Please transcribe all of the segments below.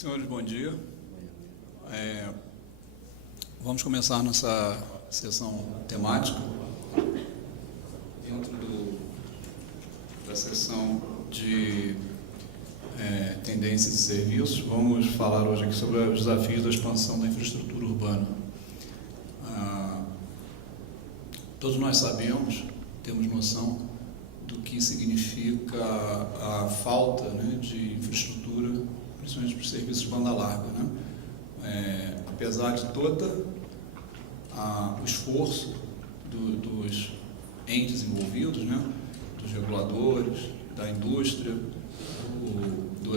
Senhores, bom dia. Vamos começar nossa sessão temática. Dentro da sessão de tendências e serviços, vamos falar hoje aqui sobre os desafios da expansão da infraestrutura urbana. Todos nós sabemos, temos noção do que significa a falta, de infraestrutura, principalmente para os serviços de banda larga. Apesar de todo o esforço dos entes envolvidos, dos reguladores, da indústria,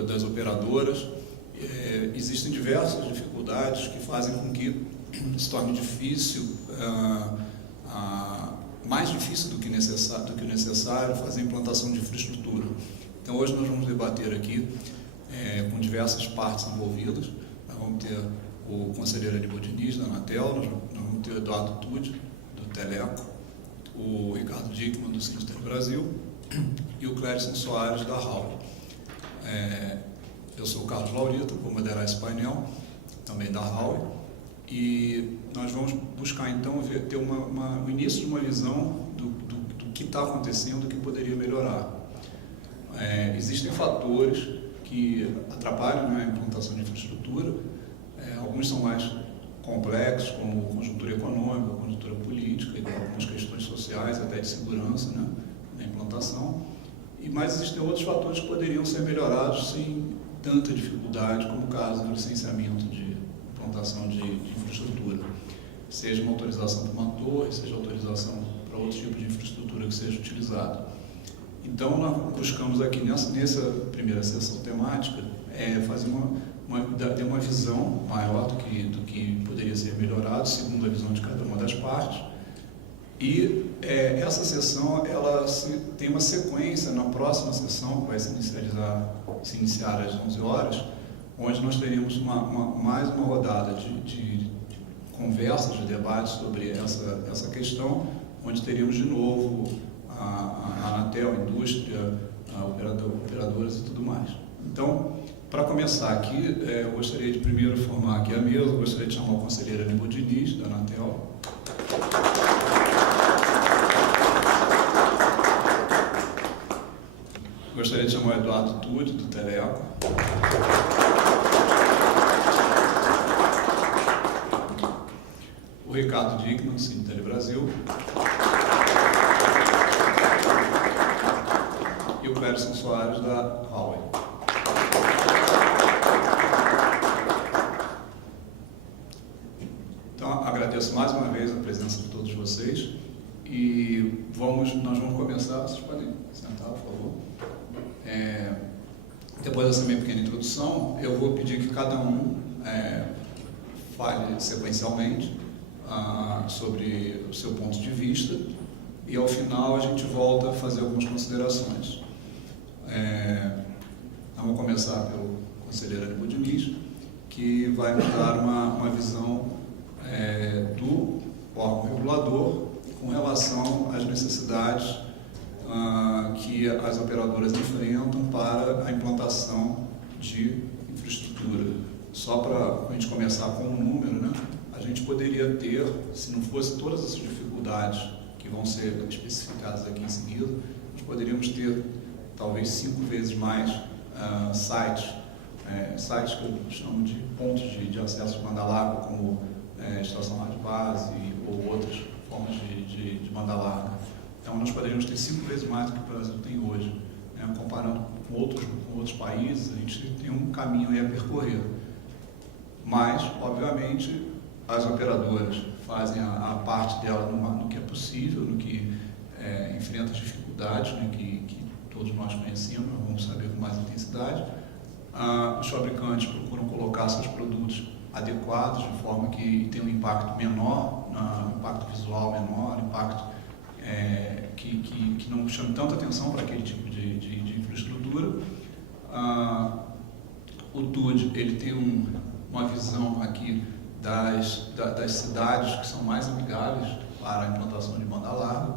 das operadoras, existem diversas dificuldades que fazem com que se torne difícil, mais difícil do que necessário, fazer a implantação de infraestrutura. Então hoje nós vamos debater aqui com diversas partes envolvidas. Nós vamos ter o conselheiro Aníbal Diniz, da Anatel, nós vamos ter o Eduardo Tude, do Teleco, o Ricardo Dickmann, do Sinister Brasil, e o Clérison Soares, da RAW. Eu sou o Carlos Laurita, vou moderar esse painel, também da RAW, e nós vamos buscar então ter o início de uma visão do que está acontecendo, do que poderia melhorar. Existem fatores que atrapalham a implantação de infraestrutura. Alguns são mais complexos, como conjuntura econômica, conjuntura política, e algumas questões sociais, até de segurança, na implantação. Mas existem outros fatores que poderiam ser melhorados sem tanta dificuldade, como o caso do licenciamento de implantação de infraestrutura. Seja uma autorização para uma torre, seja autorização para outro tipo de infraestrutura que seja utilizado. Então, nós buscamos aqui nessa primeira sessão temática fazer ter uma visão maior do que poderia ser melhorado, segundo a visão de cada uma das partes. E essa sessão tem uma sequência na próxima sessão, que vai se iniciar às 11 horas, onde nós teremos mais uma rodada de conversas, de debates sobre essa questão, onde teríamos de novo a Anatel, a indústria, operadoras e tudo mais. Então, para começar aqui, eu gostaria de primeiro formar aqui a mesa. Eu gostaria de chamar o conselheiro Aníbal Diniz, da Anatel. Gostaria de chamar o Eduardo Tude, do Teleco. O Ricardo Dickmann, do Sinister Brasil. E o Clérison Soares, da Huawei. Então, agradeço mais uma vez a presença de todos vocês e nós vamos começar. Vocês podem sentar, por favor. Depois dessa minha pequena introdução, eu vou pedir que cada um fale sequencialmente sobre o seu ponto de vista, e ao final a gente volta a fazer algumas considerações. Vamos começar pelo conselheiro Aníbal Diniz, que vai nos dar uma visão do órgão regulador com relação às necessidades que as operadoras enfrentam para a implantação de infraestrutura. Só para a gente começar com um número, a gente poderia ter, se não fosse todas essas dificuldades que vão ser especificadas aqui em seguida, nós poderíamos ter talvez 5 vezes mais sites que eu chamo de pontos de acesso de banda larga, como estação rádio base ou outras formas de banda larga. Então nós poderíamos ter 5 vezes mais do que o Brasil tem hoje. Comparando com outros países, a gente tem um caminho aí a percorrer. Mas, obviamente, as operadoras fazem a parte dela no que é possível, no que enfrenta as dificuldades, que todos nós conhecemos, vamos saber com mais intensidade. Os fabricantes procuram colocar seus produtos adequados, de forma que tenham um impacto menor, um impacto visual menor, um impacto que não chame tanta atenção para aquele tipo de infraestrutura. O TUD, ele tem uma visão aqui das cidades que são mais amigáveis para a implantação de banda larga.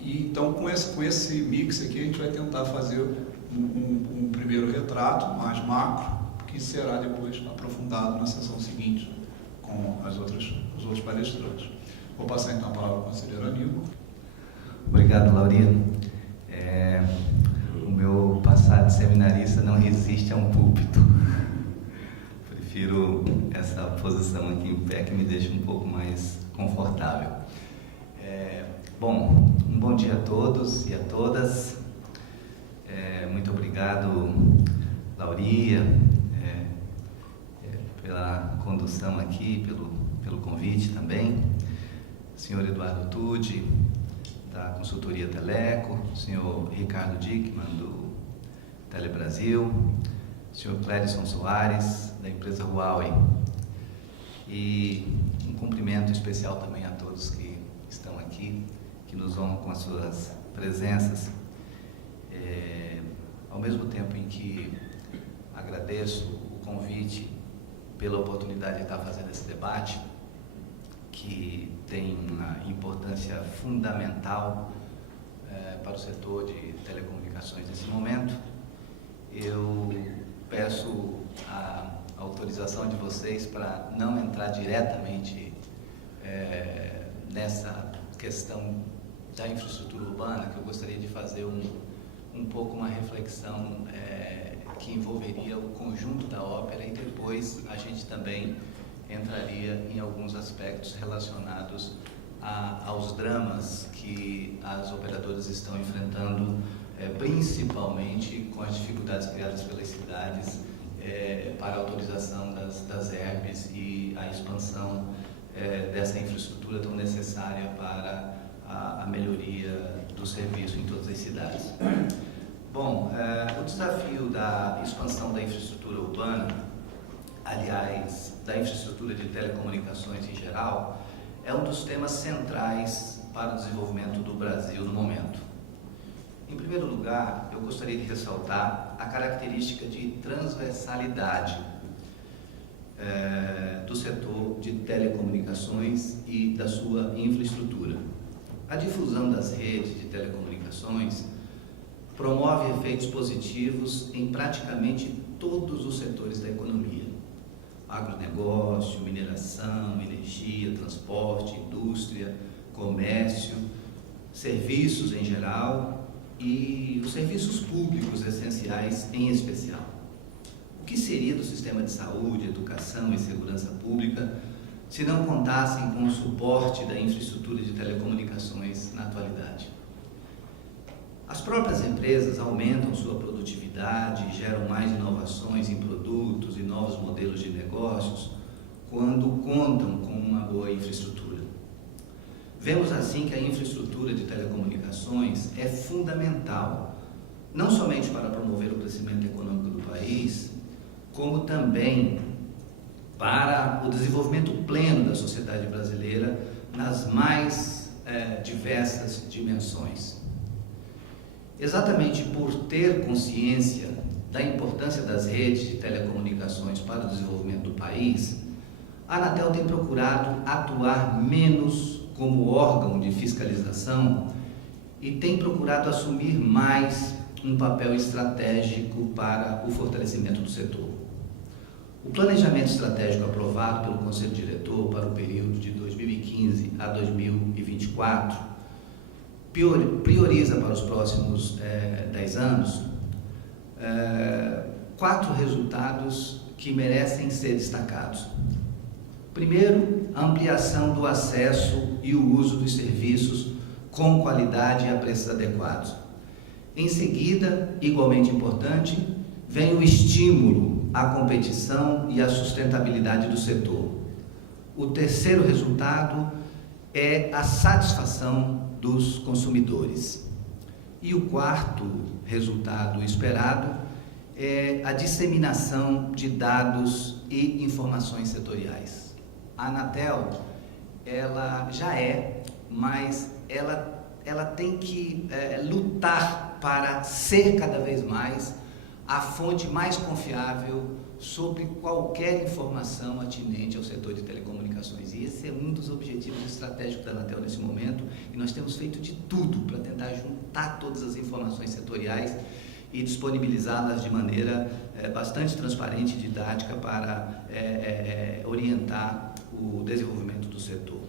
E então, com esse mix aqui, a gente vai tentar fazer um primeiro retrato mais macro que será depois aprofundado na sessão seguinte com os outros palestrantes. Vou passar então a palavra ao conselheiro Aníbal. Obrigado, Lauria. O meu passado de seminarista não resiste a um púlpito. Prefiro essa posição aqui em pé, que me deixa um pouco mais confortável. Um bom dia a todos e a todas. Muito obrigado, Lauria, pela condução aqui, pelo convite também. Senhor Eduardo Tucci, da consultoria Teleco, senhor Ricardo Dickmann, do Telebrasil, senhor Clédson Soares, da empresa Huawei. E um cumprimento especial também a todos que estão aqui, que nos honram com as suas presenças. Ao mesmo tempo em que agradeço o convite pela oportunidade de estar fazendo esse debate, que tem uma importância fundamental para o setor de telecomunicações nesse momento, eu peço a autorização de vocês para não entrar diretamente nessa questão da infraestrutura urbana, que eu gostaria de fazer um pouco uma reflexão que envolveria o conjunto da ópera, e depois a gente também entraria em alguns aspectos relacionados aos dramas que as operadoras estão enfrentando, principalmente com as dificuldades criadas pelas cidades para a autorização das ERBs e a expansão dessa infraestrutura tão necessária para a melhoria do serviço em todas as cidades. O desafio da expansão da infraestrutura urbana, aliás, da infraestrutura de telecomunicações em geral, é um dos temas centrais para o desenvolvimento do Brasil no momento. Em primeiro lugar, eu gostaria de ressaltar a característica de transversalidade do setor de telecomunicações e da sua infraestrutura. A difusão das redes de telecomunicações promove efeitos positivos em praticamente todos os setores da economia: agronegócio, mineração, energia, transporte, indústria, comércio, serviços em geral e os serviços públicos essenciais em especial. O que seria do sistema de saúde, educação e segurança pública se não contassem com o suporte da infraestrutura de telecomunicações na atualidade? As próprias empresas aumentam sua produtividade e geram mais inovações em produtos e novos modelos de negócios quando contam com uma boa infraestrutura. Vemos assim que a infraestrutura de telecomunicações é fundamental, não somente para promover o crescimento econômico do país, como também para o desenvolvimento pleno da sociedade brasileira nas mais diversas dimensões. Exatamente por ter consciência da importância das redes de telecomunicações para o desenvolvimento do país, a Anatel tem procurado atuar menos como órgão de fiscalização e tem procurado assumir mais um papel estratégico para o fortalecimento do setor. O planejamento estratégico aprovado pelo Conselho Diretor para o período de 2015 a 2024 prioriza para os próximos 10 anos 4 resultados que merecem ser destacados. Primeiro, a ampliação do acesso e o uso dos serviços com qualidade e a preços adequados. Em seguida, igualmente importante, vem o estímulo à competição e à sustentabilidade do setor. O terceiro resultado é a satisfação dos consumidores. E o quarto resultado esperado é a disseminação de dados e informações setoriais. A Anatel, ela já mas ela tem que lutar para ser cada vez mais a fonte mais confiável sobre qualquer informação atinente ao setor de telecomunicações. E esse é um dos objetivos estratégicos da Anatel nesse momento, e nós temos feito de tudo para tentar juntar todas as informações setoriais e disponibilizá-las de maneira bastante transparente e didática para orientar o desenvolvimento do setor.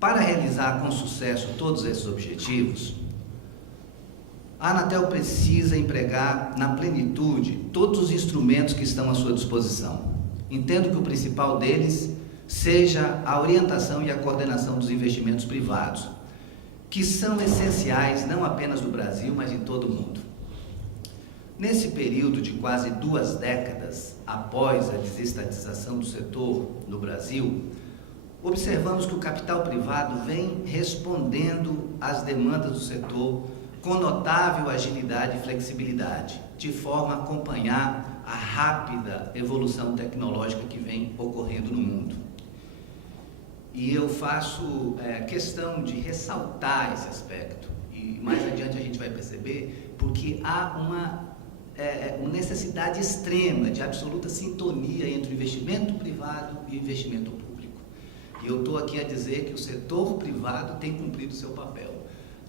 Para realizar com sucesso todos esses objetivos, a Anatel precisa empregar na plenitude todos os instrumentos que estão à sua disposição. Entendo que o principal deles seja a orientação e a coordenação dos investimentos privados, que são essenciais não apenas no Brasil, mas em todo o mundo. Nesse período de quase 2 décadas após a desestatização do setor no Brasil, observamos que o capital privado vem respondendo às demandas do setor com notável agilidade e flexibilidade, de forma a acompanhar a rápida evolução tecnológica que vem ocorrendo no mundo. E eu faço questão de ressaltar esse aspecto, e mais adiante a gente vai perceber, porque há uma necessidade extrema de absoluta sintonia entre o investimento privado e o investimento público. E eu estou aqui a dizer que o setor privado tem cumprido seu papel.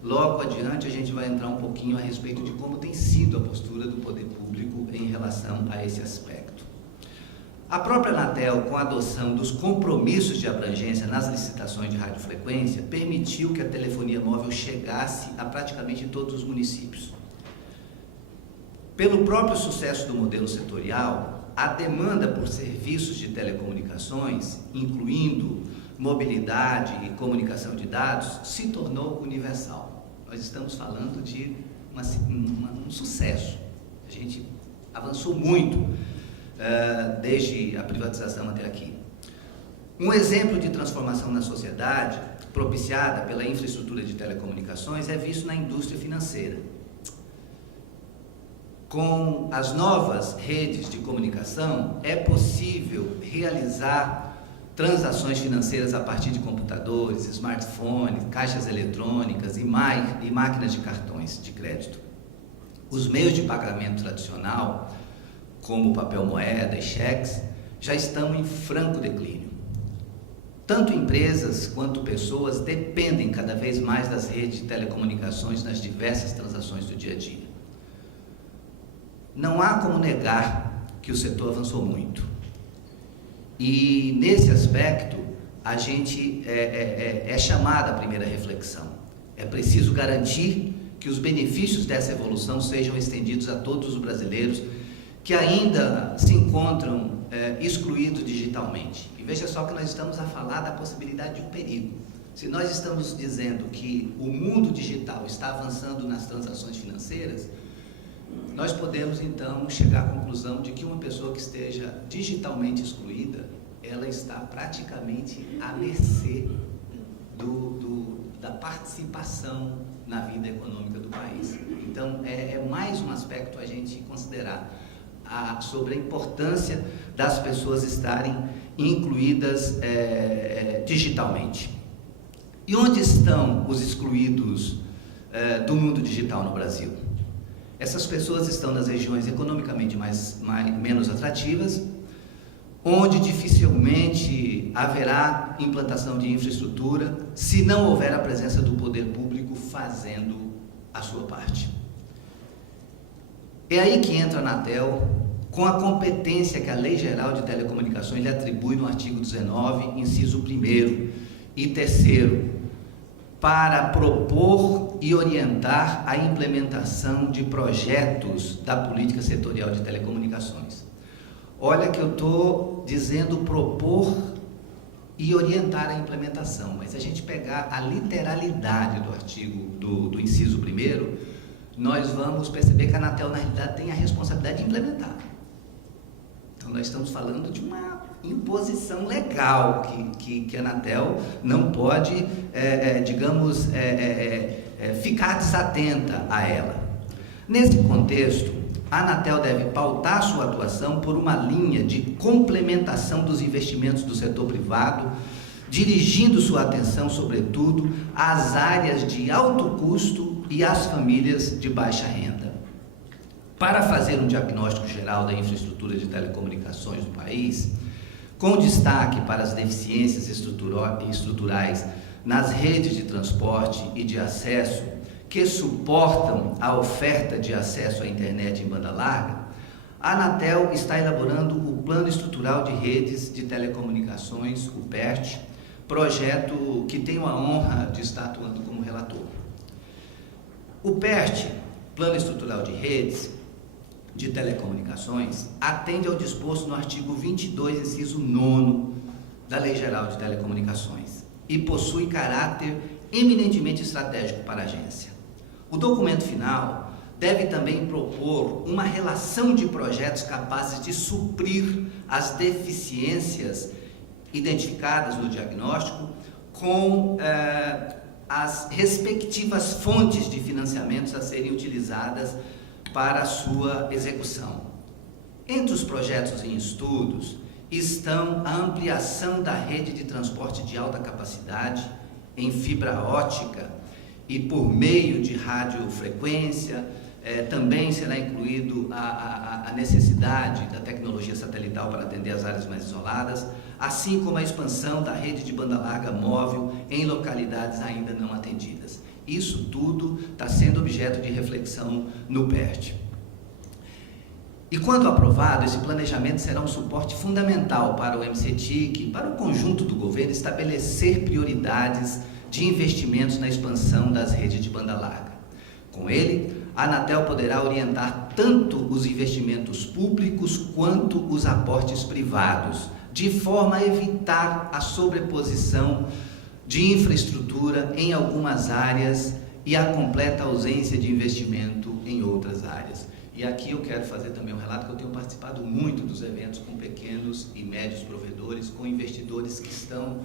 Logo adiante a gente vai entrar um pouquinho a respeito de como tem sido a postura do poder público em relação a esse aspecto. A própria Anatel, com a adoção dos compromissos de abrangência nas licitações de radiofrequência, permitiu que a telefonia móvel chegasse a praticamente todos os municípios. Pelo próprio sucesso do modelo setorial, a demanda por serviços de telecomunicações, incluindo mobilidade e comunicação de dados, se tornou universal. Nós estamos falando de um sucesso. A gente avançou muito desde a privatização até aqui. Um exemplo de transformação na sociedade, propiciada pela infraestrutura de telecomunicações, é visto na indústria financeira. Com as novas redes de comunicação, é possível realizar transações financeiras a partir de computadores, smartphones, caixas eletrônicas e máquinas de cartões de crédito. Os meios de pagamento tradicional, como papel moeda e cheques, já estão em franco declínio. Tanto empresas quanto pessoas dependem cada vez mais das redes de telecomunicações nas diversas transações do dia a dia. Não há como negar que o setor avançou muito. E, nesse aspecto, a gente é chamada à primeira reflexão. É preciso garantir que os benefícios dessa evolução sejam estendidos a todos os brasileiros que ainda se encontram excluídos digitalmente. E veja só que nós estamos a falar da possibilidade de um perigo. Se nós estamos dizendo que o mundo digital está avançando nas transações financeiras, nós podemos então chegar à conclusão de que uma pessoa que esteja digitalmente excluída, ela está praticamente à mercê da participação na vida econômica do país. Então, é mais um aspecto a gente considerar sobre a importância das pessoas estarem incluídas digitalmente. E onde estão os excluídos do mundo digital no Brasil? Essas pessoas estão nas regiões economicamente menos atrativas, onde dificilmente haverá implantação de infraestrutura se não houver a presença do poder público fazendo a sua parte. É aí que entra a Anatel, com a competência que a Lei Geral de Telecomunicações lhe atribui no artigo 19, inciso 1º e 3º, para propor e orientar a implementação de projetos da política setorial de telecomunicações. Olha que eu estou dizendo propor e orientar a implementação, mas se a gente pegar a literalidade do artigo, do inciso 1º, nós vamos perceber que a Anatel, na realidade, tem a responsabilidade de implementar. Então, nós estamos falando de uma imposição legal que a Anatel não pode, ficar desatenta a ela. Nesse contexto, a Anatel deve pautar sua atuação por uma linha de complementação dos investimentos do setor privado, dirigindo sua atenção, sobretudo, às áreas de alto custo e às famílias de baixa renda. Para fazer um diagnóstico geral da infraestrutura de telecomunicações do país, com destaque para as deficiências estruturais nas redes de transporte e de acesso que suportam a oferta de acesso à internet em banda larga, a Anatel está elaborando o Plano Estrutural de Redes de Telecomunicações, o PERT, projeto que tenho a honra de estar atuando como relator. O PERT, Plano Estrutural de Redes de Telecomunicações, atende ao disposto no artigo 22, inciso 9 da Lei Geral de Telecomunicações e possui caráter eminentemente estratégico para a agência. O documento final deve também propor uma relação de projetos capazes de suprir as deficiências identificadas no diagnóstico com as respectivas fontes de financiamentos a serem utilizadas para a sua execução. Entre os projetos em estudos estão a ampliação da rede de transporte de alta capacidade em fibra ótica e por meio de radiofrequência. Também será incluído a necessidade da tecnologia satelital para atender as áreas mais isoladas, assim como a expansão da rede de banda larga móvel em localidades ainda não atendidas. Isso tudo está sendo objeto de reflexão no PERT. E quando aprovado, esse planejamento será um suporte fundamental para o MCTIC e para o conjunto do governo estabelecer prioridades de investimentos na expansão das redes de banda larga. Com ele, a Anatel poderá orientar tanto os investimentos públicos quanto os aportes privados, de forma a evitar a sobreposição de infraestrutura em algumas áreas e a completa ausência de investimento em outras áreas. E aqui eu quero fazer também um relato que eu tenho participado muito dos eventos com pequenos e médios provedores, com investidores que estão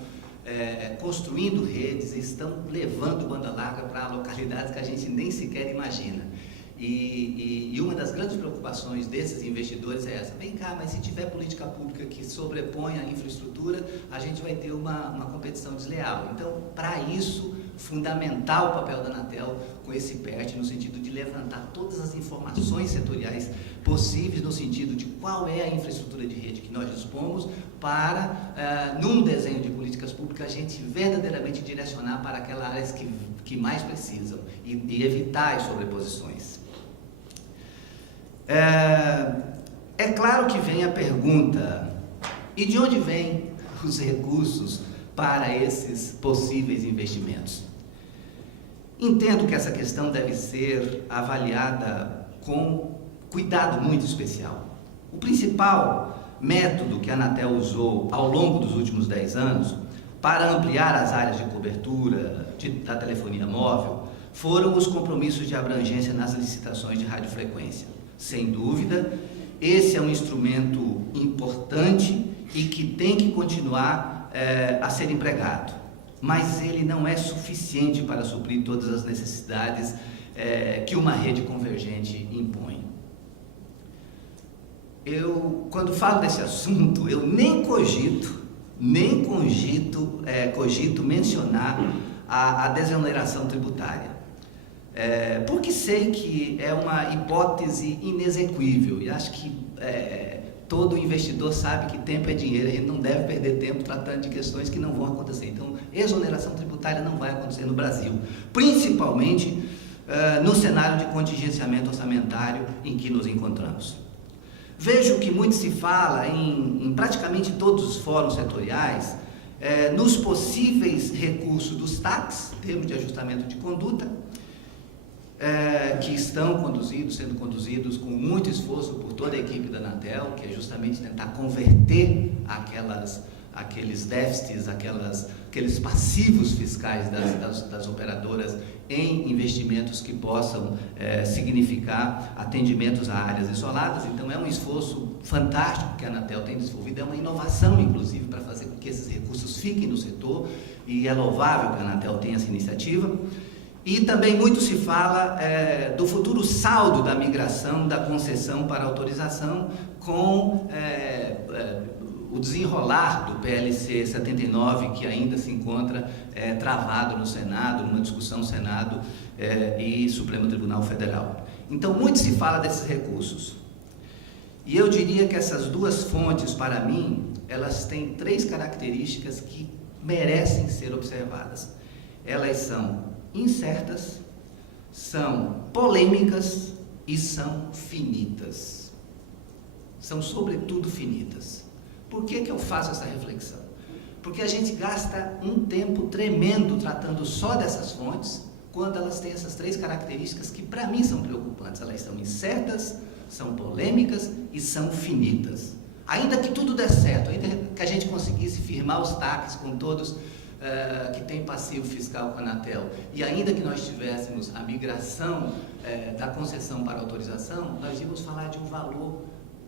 construindo redes e estão levando banda larga para localidades que a gente nem sequer imagina. E uma das grandes preocupações desses investidores é essa: vem cá, mas se tiver política pública que sobrepõe a infraestrutura, a gente vai ter uma competição desleal. Então, para isso, fundamental o papel da Anatel com esse PERT, no sentido de levantar todas as informações setoriais possíveis, no sentido de qual é a infraestrutura de rede que nós dispomos, para, num desenho de políticas públicas, a gente verdadeiramente direcionar para aquelas áreas que mais precisam e evitar as sobreposições. É claro que vem a pergunta: e de onde vêm os recursos para esses possíveis investimentos? Entendo que essa questão deve ser avaliada com cuidado muito especial. O principal método que a Anatel usou ao longo dos últimos 10 anos para ampliar as áreas de cobertura da telefonia móvel foram os compromissos de abrangência nas licitações de radiofrequência. Sem dúvida, esse é um instrumento importante e que tem que continuar a ser empregado, mas ele não é suficiente para suprir todas as necessidades que uma rede convergente impõe. Quando falo desse assunto, eu nem cogito mencionar a desoneração tributária. Porque sei que é uma hipótese inexequível e acho que todo investidor sabe que tempo é dinheiro, a gente não deve perder tempo tratando de questões que não vão acontecer. Então, exoneração tributária não vai acontecer no Brasil, principalmente no cenário de contingenciamento orçamentário em que nos encontramos. Vejo que muito se fala em praticamente todos os fóruns setoriais nos possíveis recursos dos TACs, termos de ajustamento de conduta, que estão sendo conduzidos com muito esforço por toda a equipe da Anatel, que é justamente tentar converter aqueles déficits, aqueles passivos fiscais das operadoras em investimentos que possam significar atendimentos a áreas isoladas. Então é um esforço fantástico que a Anatel tem desenvolvido, é uma inovação inclusive para fazer com que esses recursos fiquem no setor, e é louvável que a Anatel tenha essa iniciativa. E também muito se fala do futuro saldo da migração da concessão para autorização com o desenrolar do PLC 79, que ainda se encontra travado no Senado, numa discussão no Senado e Supremo Tribunal Federal. Então, muito se fala desses recursos. E eu diria que essas duas fontes, para mim, elas têm 3 características que merecem ser observadas. Elas são incertas, são polêmicas e são finitas. São, sobretudo, finitas. Por que eu faço essa reflexão? Porque a gente gasta um tempo tremendo tratando só dessas fontes, quando elas têm essas três características que, para mim, são preocupantes. Elas são incertas, são polêmicas e são finitas. Ainda que tudo der certo, ainda que a gente conseguisse firmar os TACs com todos que têm passivo fiscal com a Anatel, e ainda que nós tivéssemos a migração da concessão para autorização, nós íamos falar de um valor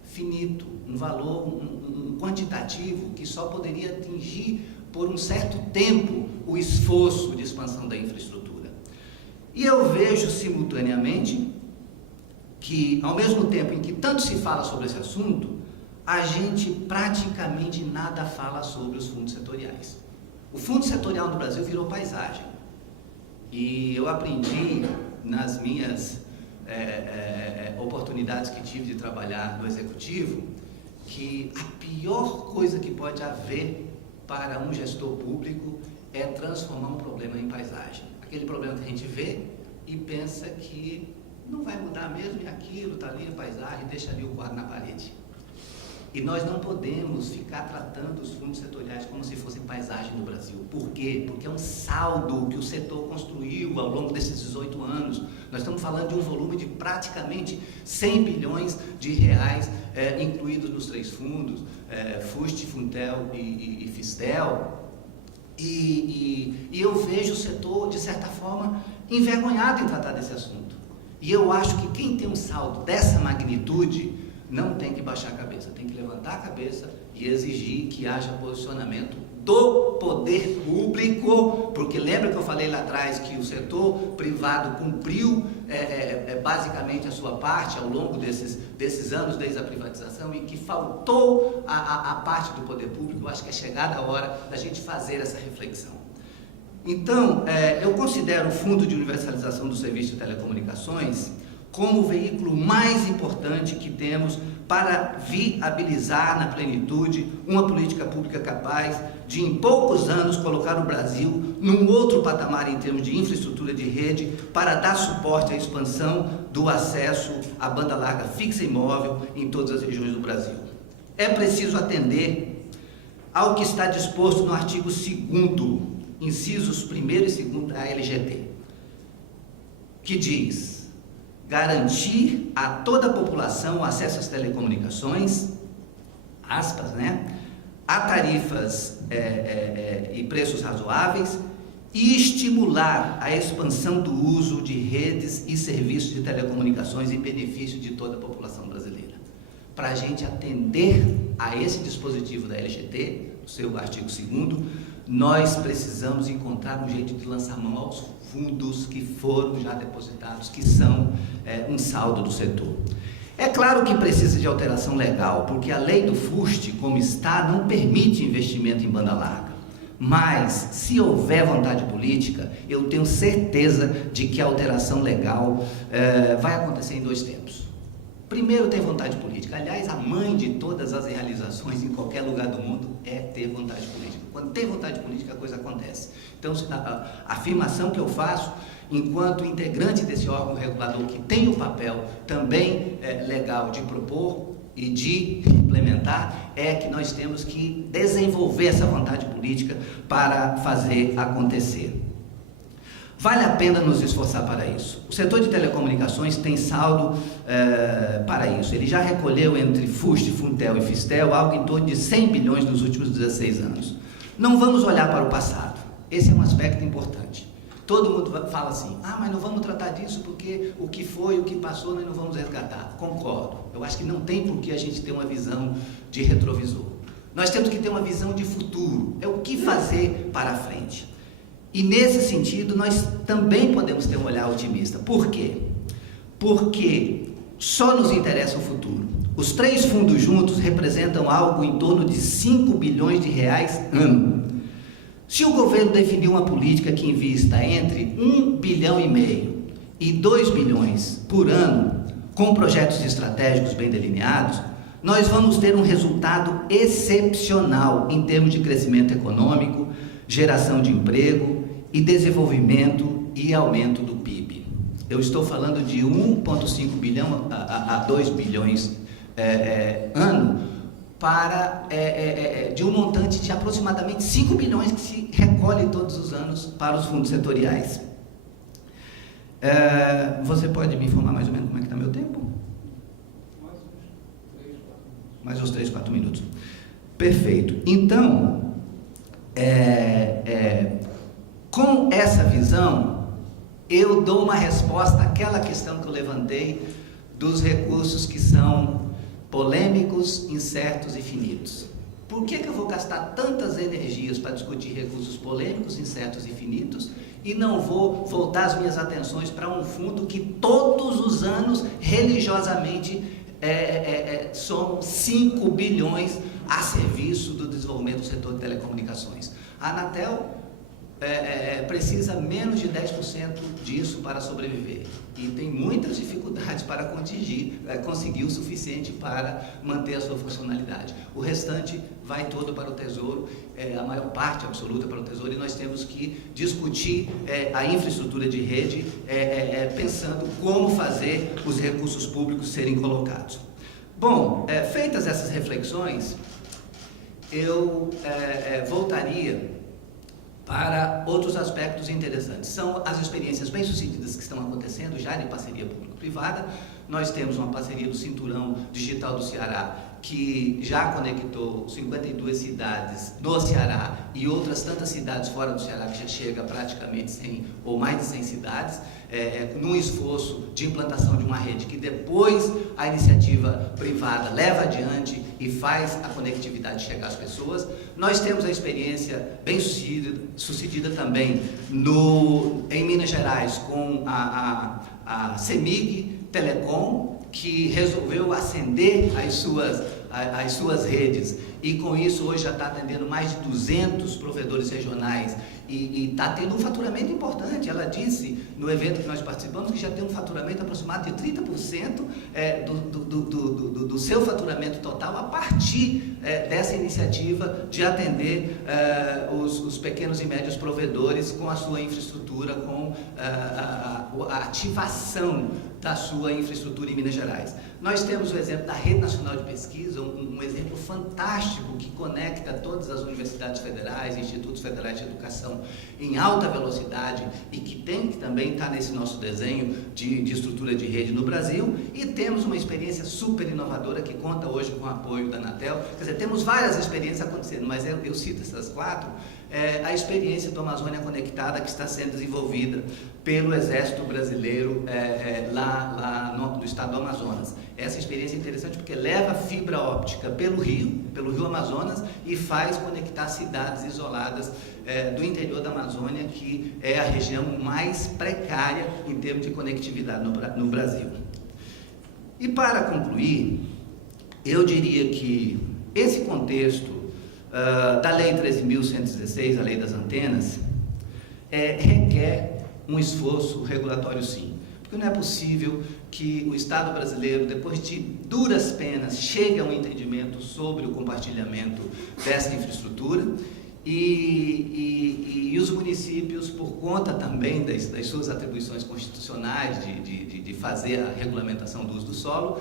finito, um valor, um quantitativo que só poderia atingir por um certo tempo o esforço de expansão da infraestrutura. E eu vejo simultaneamente que, ao mesmo tempo em que tanto se fala sobre esse assunto, a gente praticamente nada fala sobre os fundos setoriais. O fundo setorial no Brasil virou paisagem. E eu aprendi nas minhas oportunidades que tive de trabalhar no executivo, que a pior coisa que pode haver para um gestor público é transformar um problema em paisagem. Aquele problema que a gente vê e pensa que não vai mudar mesmo, e aquilo está ali, a paisagem, deixa ali o quadro na parede. E nós não podemos ficar tratando os fundos setoriais como se fossem paisagem no Brasil. Por quê? Porque é um saldo que o setor construiu ao longo desses 18 anos. Nós estamos falando de um volume de praticamente 100 bilhões de reais, incluídos nos três fundos, FUST, Funtel e Fistel. E eu vejo o setor, de certa forma, envergonhado em tratar desse assunto. E eu acho que quem tem um saldo dessa magnitude não tem que baixar a cabeça, tem que levantar a cabeça e exigir que haja posicionamento do poder público, porque lembra que eu falei lá atrás que o setor privado cumpriu basicamente a sua parte ao longo desses anos desde a privatização, e que faltou a parte do poder público. Eu acho que é chegada a hora da gente fazer essa reflexão. Então, eu considero o Fundo de Universalização do Serviço de Telecomunicações como o veículo mais importante que temos para viabilizar na plenitude uma política pública capaz de, em poucos anos, colocar o Brasil num outro patamar em termos de infraestrutura de rede, para dar suporte à expansão do acesso à banda larga fixa e móvel em todas as regiões do Brasil. É preciso atender ao que está disposto no artigo 2º, incisos 1º e 2º da LGT, que diz: garantir a toda a população o acesso às telecomunicações, aspas, a tarifas e preços razoáveis, e estimular a expansão do uso de redes e serviços de telecomunicações em benefício de toda a população brasileira. Para a gente atender a esse dispositivo da LGT, o seu artigo 2º, nós precisamos encontrar um jeito de lançar mão aos fundos que foram já depositados, que são um saldo do setor. É claro que precisa de alteração legal, porque a lei do FUST, como está, não permite investimento em banda larga. Mas, se houver vontade política, eu tenho certeza de que a alteração legal vai acontecer em 2 tempos. Primeiro, ter vontade política. Aliás, a mãe de todas as realizações em qualquer lugar do mundo é ter vontade política. Quando tem vontade política, a coisa acontece. Então, a afirmação que eu faço, enquanto integrante desse órgão regulador, que tem o papel também legal de propor e de implementar, é que nós temos que desenvolver essa vontade política para fazer acontecer. Vale a pena nos esforçar para isso. O setor de telecomunicações tem saldo para isso. Ele já recolheu entre FUST, Funtel e Fistel algo em torno de 100 bilhões nos últimos 16 anos. Não vamos olhar para o passado. Esse é um aspecto importante. Todo mundo fala assim: mas não vamos tratar disso porque o que foi, o que passou, nós não vamos resgatar. Concordo. Eu acho que não tem por que a gente ter uma visão de retrovisor. Nós temos que ter uma visão de futuro. É o que fazer para frente. E nesse sentido, nós também podemos ter um olhar otimista. Por quê? Porque só nos interessa o futuro. Os 3 fundos juntos representam algo em torno de 5 bilhões de reais ano. Se o governo definir uma política que invista entre 1,5 bilhão e 2 bilhões por ano, com projetos estratégicos bem delineados, nós vamos ter um resultado excepcional em termos de crescimento econômico, geração de emprego e desenvolvimento e aumento do PIB. Eu estou falando de 1,5 bilhão a 2 bilhões ano, de um montante de aproximadamente 5 bilhões que se recolhe todos os anos para os fundos setoriais. Você pode me informar mais ou menos como é que está meu tempo? Mais uns 3, 4 minutos. Perfeito. Então, com essa visão, eu dou uma resposta àquela questão que eu levantei dos recursos que são polêmicos, incertos e finitos. Por que eu vou gastar tantas energias para discutir recursos polêmicos, incertos e finitos e não vou voltar as minhas atenções para um fundo que todos os anos, religiosamente, são 5 bilhões a serviço do desenvolvimento do setor de telecomunicações? A Anatel precisa menos de 10% disso para sobreviver e tem muitas dificuldades para conseguir o suficiente para manter a sua funcionalidade. O restante vai todo para o Tesouro, a maior parte absoluta para o Tesouro, e nós temos que discutir a infraestrutura de rede, pensando como fazer os recursos públicos serem colocados. Bom, feitas essas reflexões, eu voltaria para outros aspectos interessantes. São as experiências bem-sucedidas que estão acontecendo já de parceria público-privada. Nós temos uma parceria do Cinturão Digital do Ceará, que já conectou 52 cidades no Ceará e outras tantas cidades fora do Ceará, que já chega a praticamente 100 ou mais de 100 cidades, num esforço de implantação de uma rede que depois a iniciativa privada leva adiante e faz a conectividade chegar às pessoas. Nós temos a experiência bem sucedida também em Minas Gerais com a CEMIG Telecom, que resolveu acender as suas redes e com isso hoje já está atendendo mais de 200 provedores regionais e está tendo um faturamento importante. Ela disse no evento que nós participamos que já tem um faturamento aproximado de 30% do seu faturamento total a partir dessa iniciativa de atender os pequenos e médios provedores com a sua infraestrutura, com a ativação da sua infraestrutura em Minas Gerais. Nós temos o exemplo da Rede Nacional de Pesquisa, um exemplo fantástico que conecta todas as universidades federais, institutos federais de educação em alta velocidade e que tem que também estar nesse nosso desenho de estrutura de rede no Brasil. E temos uma experiência super inovadora que conta hoje com o apoio da Anatel. Quer dizer, temos várias experiências acontecendo, mas eu cito essas 4. A experiência do Amazônia Conectada, que está sendo desenvolvida pelo Exército Brasileiro lá no estado do Amazonas. Essa experiência é interessante porque leva fibra óptica pelo rio Amazonas e faz conectar cidades isoladas do interior da Amazônia, que é a região mais precária em termos de conectividade no Brasil. E para concluir, eu diria que esse contexto da Lei 13.116, a Lei das Antenas, requer um esforço regulatório, sim. Porque não é possível que o Estado brasileiro, depois de duras penas, chegue a um entendimento sobre o compartilhamento dessa infraestrutura e os municípios, por conta também das suas atribuições constitucionais de fazer a regulamentação do uso do solo,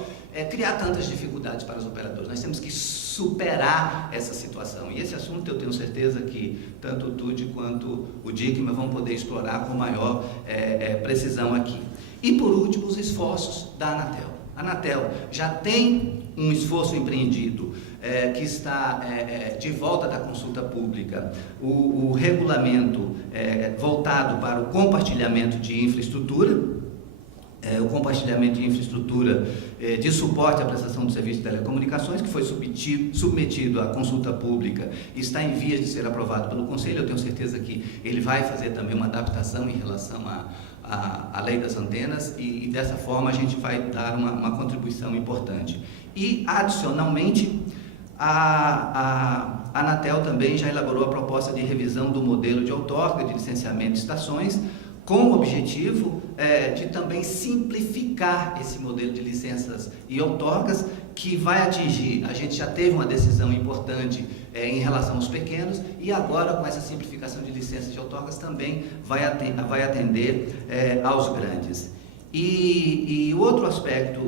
criar tantas dificuldades para os operadores. Nós temos que superar essa situação. E esse assunto eu tenho certeza que tanto o TUD quanto o DICMA vão poder explorar com maior precisão aqui. E por último, os esforços da Anatel. A Anatel já tem um esforço empreendido que está de volta da consulta pública, o regulamento voltado para o compartilhamento de infraestrutura, o compartilhamento de infraestrutura de suporte à prestação do serviço de telecomunicações, que foi submetido à consulta pública e está em vias de ser aprovado pelo Conselho. Eu tenho certeza que ele vai fazer também uma adaptação em relação à Lei das Antenas e dessa forma a gente vai dar uma contribuição importante. E, adicionalmente, a Anatel também já elaborou a proposta de revisão do modelo de outorga de licenciamento de estações, com o objetivo de também simplificar esse modelo de licenças e outorgas, que vai atingir, a gente já teve uma decisão importante em relação aos pequenos, e agora com essa simplificação de licenças de outorgas também vai atender aos grandes. E outro aspecto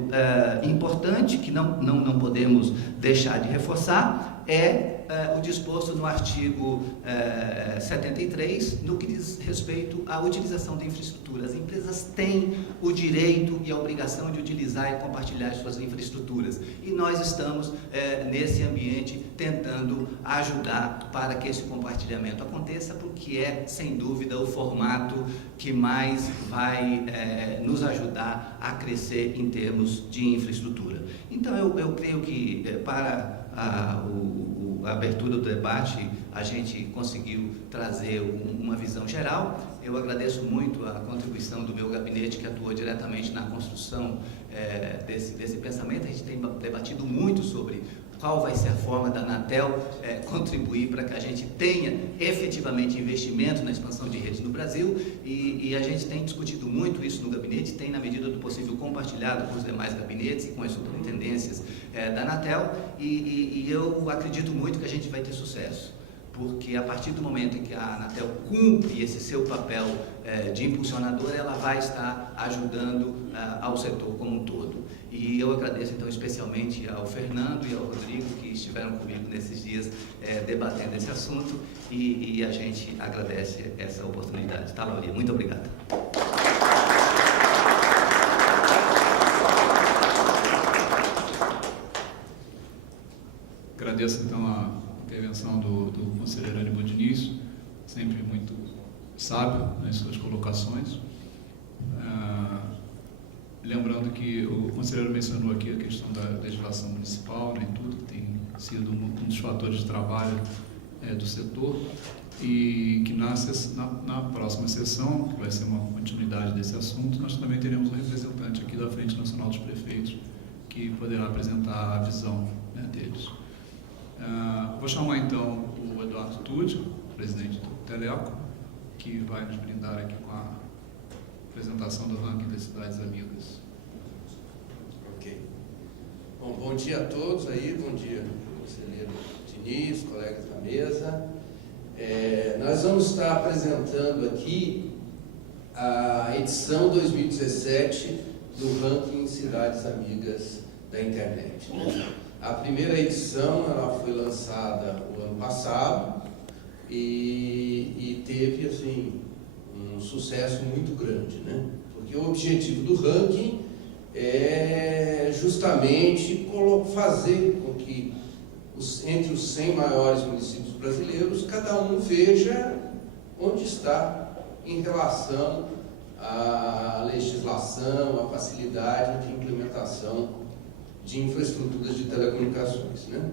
importante que não podemos deixar de reforçar é o disposto no artigo 73, no que diz respeito à utilização de infraestrutura. As empresas têm o direito e a obrigação de utilizar e compartilhar suas infraestruturas, e nós estamos nesse ambiente tentando ajudar para que esse compartilhamento aconteça, porque é, sem dúvida, o formato que mais vai nos ajudar a crescer em termos de infraestrutura. Então, eu creio que para a abertura do debate, a gente conseguiu trazer uma visão geral. Eu agradeço muito a contribuição do meu gabinete, que atuou diretamente na construção desse pensamento. A gente tem debatido muito sobre qual vai ser a forma da Anatel contribuir para que a gente tenha efetivamente investimento na expansão de redes no Brasil, e a gente tem discutido muito isso no gabinete, tem, na medida do possível, compartilhado com os demais gabinetes e com as superintendências da Anatel, e eu acredito muito que a gente vai ter sucesso, porque a partir do momento em que a Anatel cumpre esse seu papel de impulsionadora, ela vai estar ajudando ao setor como um todo. E eu agradeço, então, especialmente ao Fernando e ao Rodrigo, que estiveram comigo nesses dias debatendo esse assunto, e a gente agradece essa oportunidade. Tá, Lauria? Muito obrigado. Agradeço, então, a intervenção do conselheiro Aníbal Diniz, sempre muito sábio nas suas colocações. Lembrando que o conselheiro mencionou aqui a questão da legislação municipal, né, tudo que tem sido um dos fatores de trabalho do setor, e que na próxima sessão, que vai ser uma continuidade desse assunto, nós também teremos um representante aqui da Frente Nacional dos Prefeitos, que poderá apresentar a visão, né, deles. Vou chamar então o Eduardo Tucci, presidente do Teleco, que vai nos brindar aqui com a apresentação do ranking das cidades amigas. Ok. Bom dia a todos aí, bom dia, conselheiro Diniz, colegas da mesa. Nós vamos estar apresentando aqui a edição 2017 do ranking Cidades Amigas da Internet. A primeira edição ela foi lançada o ano passado e teve assim um sucesso muito grande, né? Porque o objetivo do ranking é justamente fazer com que entre os 100 maiores municípios brasileiros, cada um veja onde está em relação à legislação, à facilidade de implementação de infraestruturas de telecomunicações, né?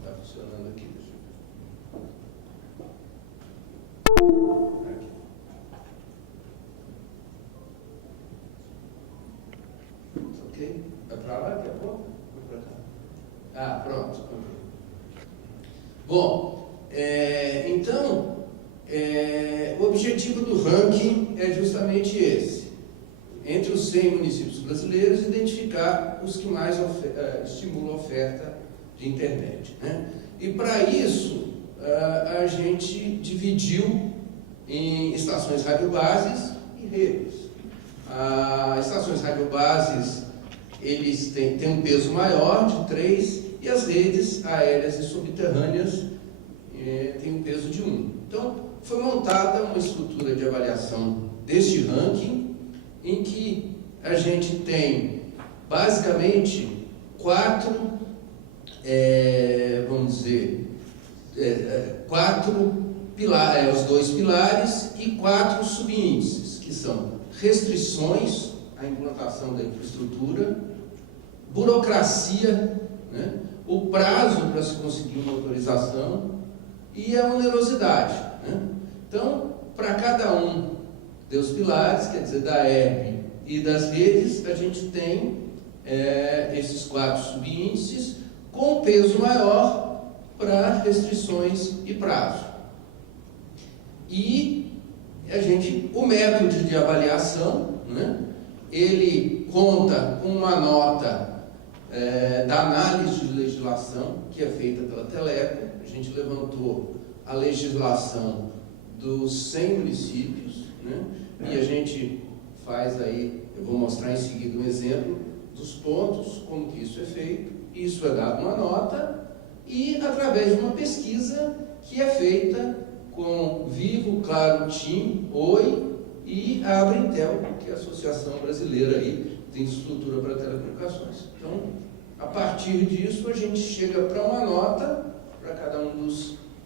Está funcionando aqui, deixa eu ver. Aqui. Ok? Vai para lá daqui a pouco? Vai para cá. Pronto. Bom, então, o objetivo do ranking é justamente esse. Entre os 100 municípios brasileiros, identificar os que mais estimulam a oferta de internet, né? E para isso, a gente dividiu em estações radiobases e redes. As estações radiobases, eles têm um peso maior, de 3, e as redes aéreas e subterrâneas têm um peso de 1. Então, foi montada uma estrutura de avaliação deste ranking, em que a gente tem, basicamente, 4 pilares, os 2 pilares e 4 subíndices, que são restrições à implantação da infraestrutura, burocracia, né, o prazo para se conseguir uma autorização e a onerosidade, né? Então, para cada um dos pilares, quer dizer, da ERB e das redes, a gente tem esses 4 subíndices com peso maior para restrições e prazo. E o método de avaliação, né? Ele conta com uma nota da análise de legislação, que é feita pela Teleco. A gente levantou a legislação dos 100 municípios, né? E a gente faz aí, eu vou mostrar em seguida um exemplo dos pontos, como que isso é feito. Isso é dado uma nota e através de uma pesquisa que é feita com Vivo, Claro, TIM, Oi e a Abrintel, que é a Associação Brasileira aí de Infraestrutura para Telecomunicações. Então, a partir disso, a gente chega para uma nota para cada um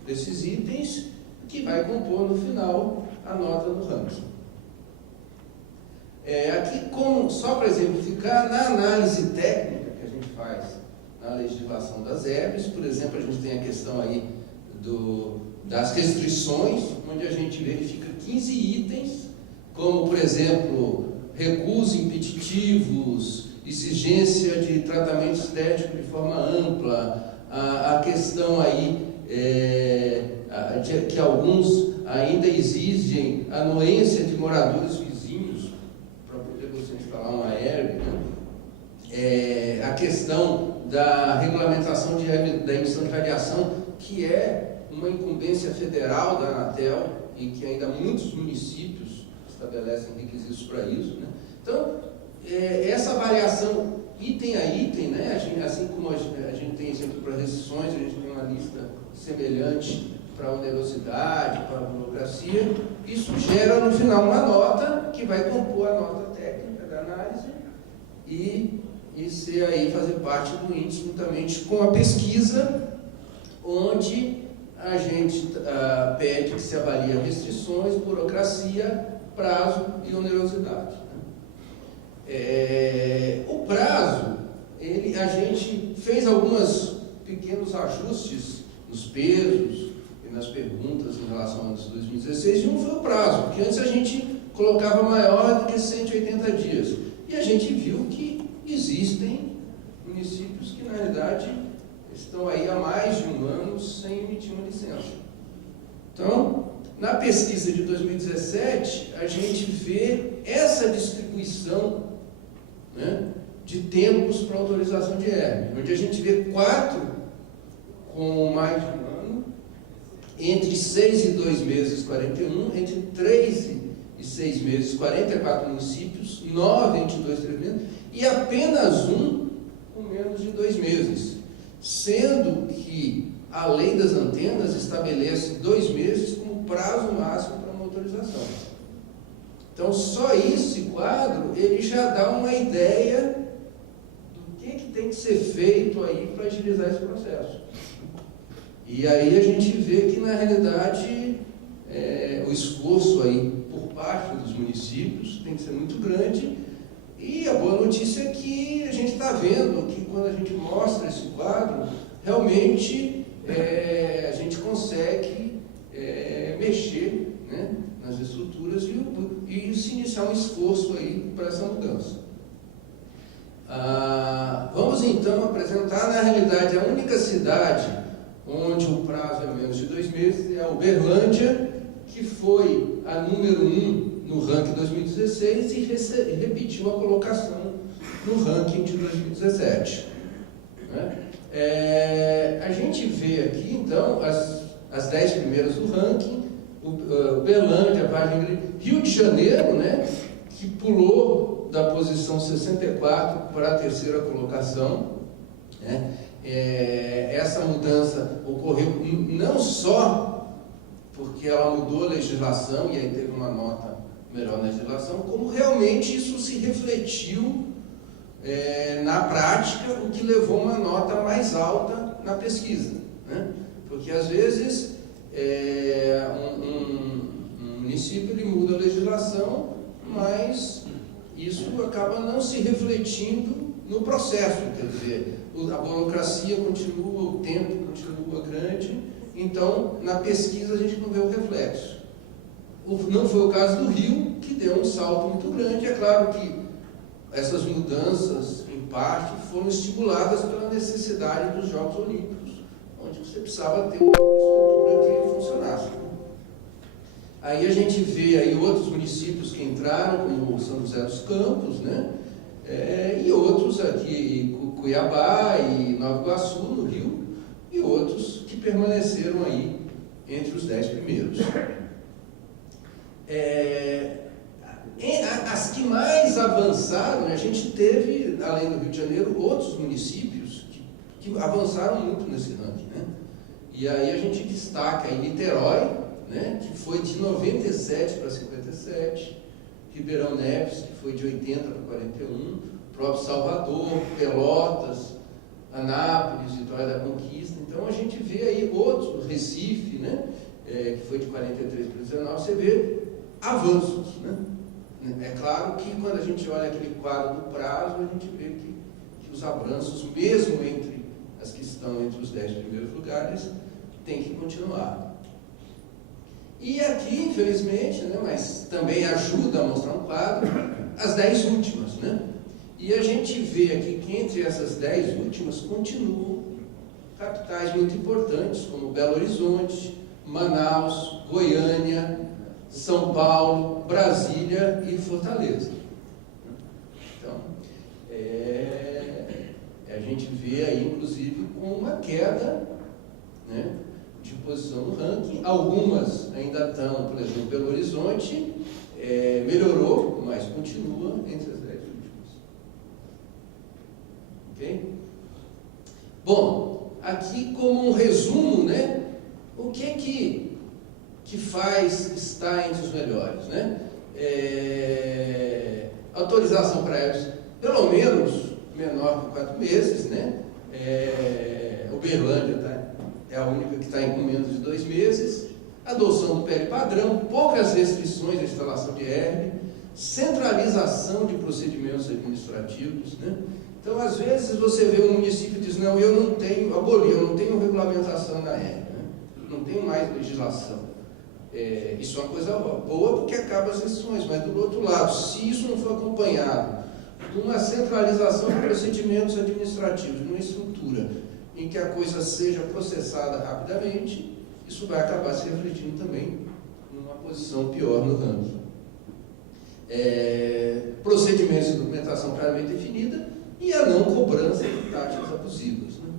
desses itens, que vai compor no final a nota do ranking. Aqui, só para exemplificar, na análise técnica que a gente faz na legislação das EBs, por exemplo, a gente tem a questão aí das restrições, onde a gente verifica 15 itens, como, por exemplo, recursos impeditivos, exigência de tratamento estético de forma ampla, a questão aí que alguns ainda exigem anuência de moradores vizinhos para poder você instalar uma ERB, né? A questão da regulamentação da emissão de radiação, que é uma incumbência federal da Anatel e que ainda muitos municípios estabelecem requisitos para isso, né? Então, essa avaliação item a item, né? Assim como a gente tem exemplo para restrições, a gente tem uma lista semelhante para a onerosidade, para a burocracia, isso gera no final uma nota que vai compor a nota técnica da análise e ser aí fazer parte do índice juntamente com a pesquisa, onde a gente pede que se avalie restrições, burocracia, prazo e onerosidade. O prazo, a gente fez alguns pequenos ajustes nos pesos e nas perguntas em relação ao ano de 2016, e um foi o prazo, porque antes a gente colocava maior do que 180 dias. E a gente viu que existem municípios que, na realidade, estão aí há mais de um ano sem emitir uma licença. Então, na pesquisa de 2017, a gente vê essa distribuição, né, de tempos para autorização de ERB, onde a gente vê 4 com mais de um ano, entre 6 e 2 meses, 41, entre 3 e 6 meses, 44 municípios, 9 entre 2 e 3 meses, e apenas um com menos de 2 meses, sendo que a lei das antenas estabelece 2 meses como prazo máximo para uma autorização. Então, só esse quadro, ele já dá uma ideia do que tem que ser feito aí para agilizar esse processo. E aí a gente vê que, na realidade, o esforço aí por parte dos municípios tem que ser muito grande, e a boa notícia é que a gente está vendo que, quando a gente mostra esse quadro, realmente a gente consegue mexer, né, nas estruturas e se iniciar um esforço aí para essa mudança. Vamos então apresentar, na realidade, a única cidade onde o prazo é menos de 2 meses é a Uberlândia, que foi a número 1 no ranking 2016 e repetiu a colocação no ranking de 2017. Né? A gente vê aqui, então, as 10 primeiras do ranking, Uberlândia, Vargem Grande, Rio de Janeiro, né, que pulou da posição 64 para a 3ª colocação, né? Essa mudança ocorreu não só porque ela mudou a legislação e aí teve uma nota melhor na legislação, como realmente isso se refletiu na prática, o que levou uma nota mais alta na pesquisa, né? Porque às vezes um município ele muda a legislação, mas isso acaba não se refletindo no processo, quer dizer, a burocracia continua, o tempo continua grande, então na pesquisa a gente não vê o reflexo. Não foi o caso do Rio, que deu um salto muito grande. É claro que essas mudanças, em parte, foram estimuladas pela necessidade dos Jogos Olímpicos, onde você precisava ter uma estrutura que funcionasse. Aí a gente vê aí outros municípios que entraram, como São José dos Campos, né? E outros aqui, Cuiabá e Nova Iguaçu, no Rio, e outros que permaneceram aí entre os 10 primeiros. As que mais avançaram, a gente teve, além do Rio de Janeiro, outros municípios que avançaram muito nesse ranking, né? E aí a gente destaca aí Niterói, né, que foi de 97 para 57, Ribeirão Neves, que foi de 80 para 41, próprio Salvador, Pelotas, Anápolis, Vitória da Conquista. Então a gente vê aí outros, Recife, né, que foi de 43 para 19, você vê avanços, né? É claro que quando a gente olha aquele quadro do prazo, a gente vê que os avanços, mesmo entre as que estão entre os 10 primeiros lugares, tem que continuar. E aqui, infelizmente, né, mas também ajuda a mostrar um quadro, as 10 últimas, né? E a gente vê aqui que entre essas 10 últimas continuam capitais muito importantes, como Belo Horizonte, Manaus, Goiânia, São Paulo, Brasília e Fortaleza. Então, a gente vê aí, inclusive, uma queda, né, de posição no ranking. Algumas ainda estão, por exemplo, Belo Horizonte, melhorou, mas continua entre as 10 últimas. Ok? Bom, aqui como um resumo, né, o que faz estar entre os melhores, né? Autorização para eles, pelo menos menor que 4 meses, né? Uberlândia é a única que está com menos de 2 meses, adoção do PL padrão, poucas restrições à instalação de ERB, centralização de procedimentos administrativos, né? Então, às vezes, você vê um município e diz, não, eu não tenho regulamentação na ERB, né? Não tenho mais legislação. Isso é uma coisa boa porque acaba as restrições, mas do outro lado, se isso não for acompanhado de uma centralização de procedimentos administrativos, de uma estrutura em que a coisa seja processada rapidamente, isso vai acabar se refletindo também numa posição pior no ranking. Procedimentos de documentação claramente definida e a não cobrança de taxas abusivas, né?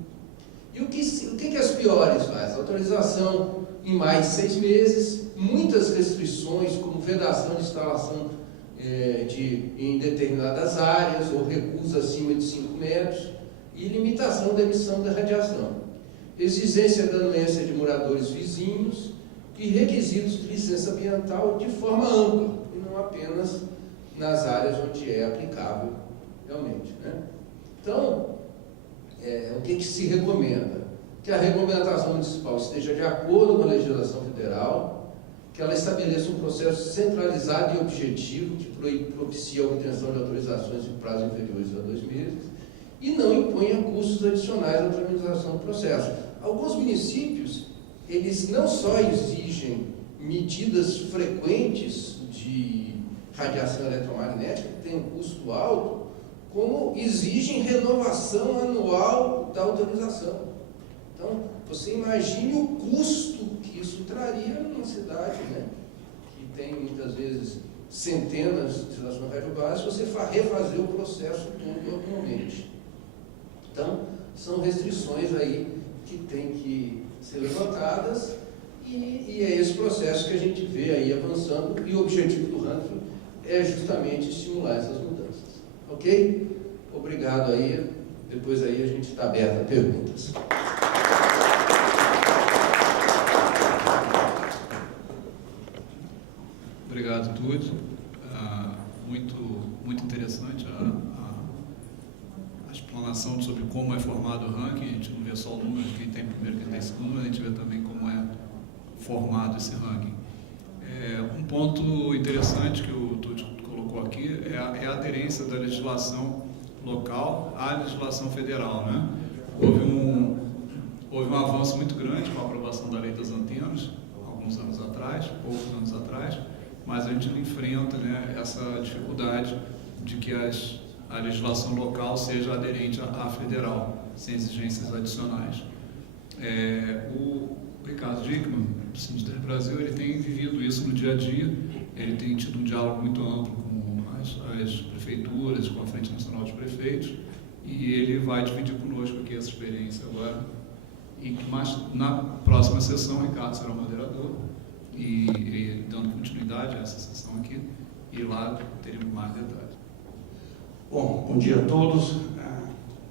E o que as piores fazem? Autorização em mais de 6 meses, muitas restrições, como vedação de instalação em determinadas áreas, ou recusa acima de 5 metros, e limitação da emissão da radiação, exigência da anuência de moradores vizinhos e requisitos de licença ambiental de forma ampla, e não apenas nas áreas onde é aplicável realmente, né? Então, o que se recomenda? Que a regulamentação municipal esteja de acordo com a legislação federal, que ela estabeleça um processo centralizado e objetivo que propicie a obtenção de autorizações em prazo inferiores a 2 meses, e não imponha custos adicionais à tramitação do processo. Alguns municípios, eles não só exigem medidas frequentes de radiação eletromagnética, que tem um custo alto, como exigem renovação anual da autorização. Então, você imagine o custo que isso traria numa cidade, né, que tem muitas vezes centenas de estações radiobases, você refazer o processo todo anualmente. Então, são restrições aí que têm que ser levantadas e é esse processo que a gente vê aí avançando, e o objetivo do ranking é justamente estimular essas mudanças. Ok? Obrigado aí. Depois aí a gente está aberto a perguntas. Obrigado, Túlio. Muito interessante a explanação sobre como é formado o ranking. A gente não vê só o número de quem tem primeiro, quem tem segundo, mas a gente vê também como é formado esse ranking. Um ponto interessante que o Túlio colocou aqui é a aderência da legislação local à legislação federal, né? Houve um avanço muito grande com a aprovação da Lei das Antenas, alguns anos atrás, poucos anos atrás, mas a gente enfrenta, né, essa dificuldade de que a legislação local seja aderente à federal, sem exigências adicionais. O Ricardo Dickmann Sindtel Brasil ele tem vivido isso no dia a dia, ele tem tido um diálogo muito amplo com as prefeituras, com a Frente Nacional de Prefeitos, e ele vai dividir conosco aqui essa experiência agora. E na próxima sessão, o Ricardo será o moderador, e dando continuidade a essa sessão aqui, e lá teremos mais detalhes. Bom dia a todos,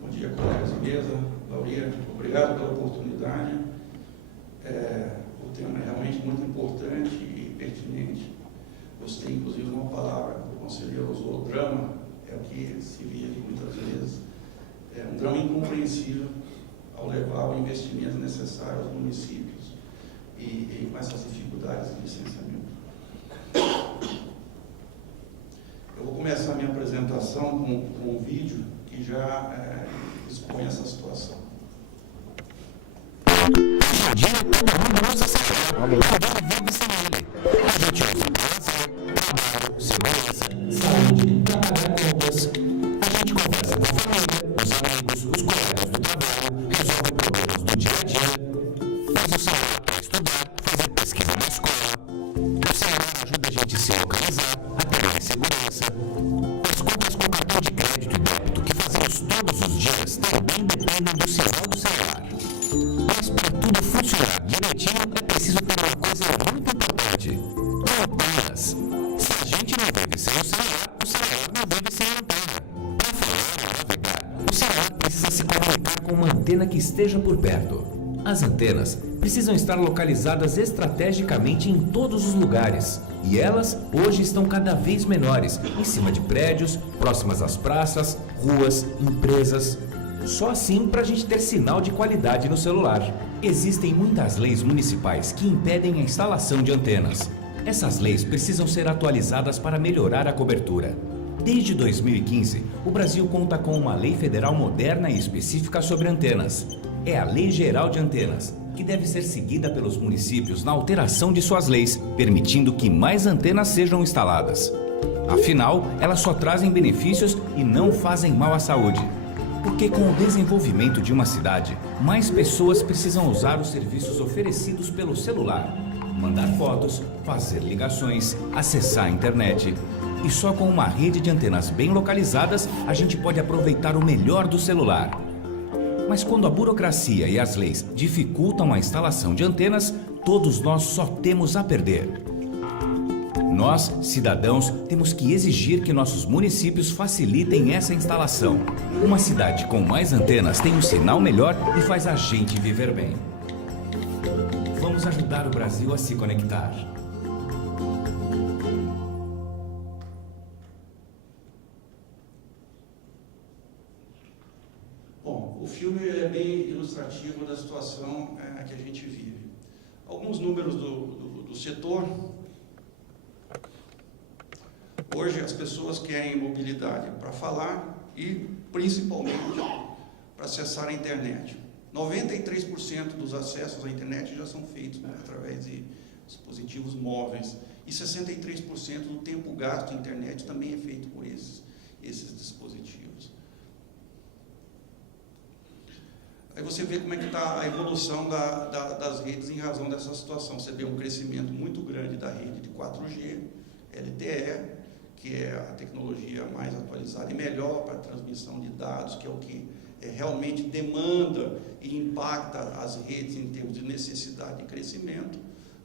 bom dia, colegas de mesa, Lauria, obrigado pela oportunidade. O tema é realmente muito importante e pertinente. Gostei, inclusive, de uma palavra que o conselheiro usou, drama, é o que se via aqui muitas vezes. É um drama incompreensível ao levar o investimento necessário aos municípios e com essas dificuldades de licenciamento. Eu vou começar a minha apresentação com um vídeo que já expõe essa situação. Hoje em dia, todo mundo usa celular. Agora vive sem ele. A gente usa trabalho, segurança, saúde, pagar contas. A gente conversa com a família, os amigos, os colegas do trabalho, resolve problemas do dia a dia, usa o celular para estudar, fazer pesquisa na escola. O celular ajuda a gente a se localizar, a ter mais segurança. As compras com cartão de crédito e débito que fazemos todos os dias também dependem do sinal do celular. Mas para tudo funcionar direitinho é preciso ter uma coisa muito importante: antenas. Se a gente não vive sem o celular não vive sem a antena. Para falar e navegar, o celular precisa se comunicar com uma antena que esteja por perto. As antenas precisam estar localizadas estrategicamente em todos os lugares. E elas hoje estão cada vez menores, em cima de prédios, próximas às praças, ruas, empresas. Só assim para a gente ter sinal de qualidade no celular. Existem muitas leis municipais que impedem a instalação de antenas. Essas leis precisam ser atualizadas para melhorar a cobertura. Desde 2015, o Brasil conta com uma lei federal moderna e específica sobre antenas. É a Lei Geral de Antenas, que deve ser seguida pelos municípios na alteração de suas leis, permitindo que mais antenas sejam instaladas. Afinal, elas só trazem benefícios e não fazem mal à saúde. Porque com o desenvolvimento de uma cidade, mais pessoas precisam usar os serviços oferecidos pelo celular. Mandar fotos, fazer ligações, acessar a internet. E só com uma rede de antenas bem localizadas, a gente pode aproveitar o melhor do celular. Mas quando a burocracia e as leis dificultam a instalação de antenas, todos nós só temos a perder. Nós, cidadãos, temos que exigir que nossos municípios facilitem essa instalação. Uma cidade com mais antenas tem um sinal melhor e faz a gente viver bem. Vamos ajudar o Brasil a se conectar. Bom, o filme é bem ilustrativo da situação que a gente vive. Alguns números do setor. Hoje as pessoas querem mobilidade para falar e principalmente para acessar a internet. 93% dos acessos à internet já são feitos através de dispositivos móveis e 63% do tempo gasto em internet também é feito por esses dispositivos. Aí você vê como é que está a evolução das redes em razão dessa situação. Você vê um crescimento muito grande da rede de 4G, LTE, que é a tecnologia mais atualizada e melhor para a transmissão de dados, que é o que realmente demanda e impacta as redes em termos de necessidade de crescimento.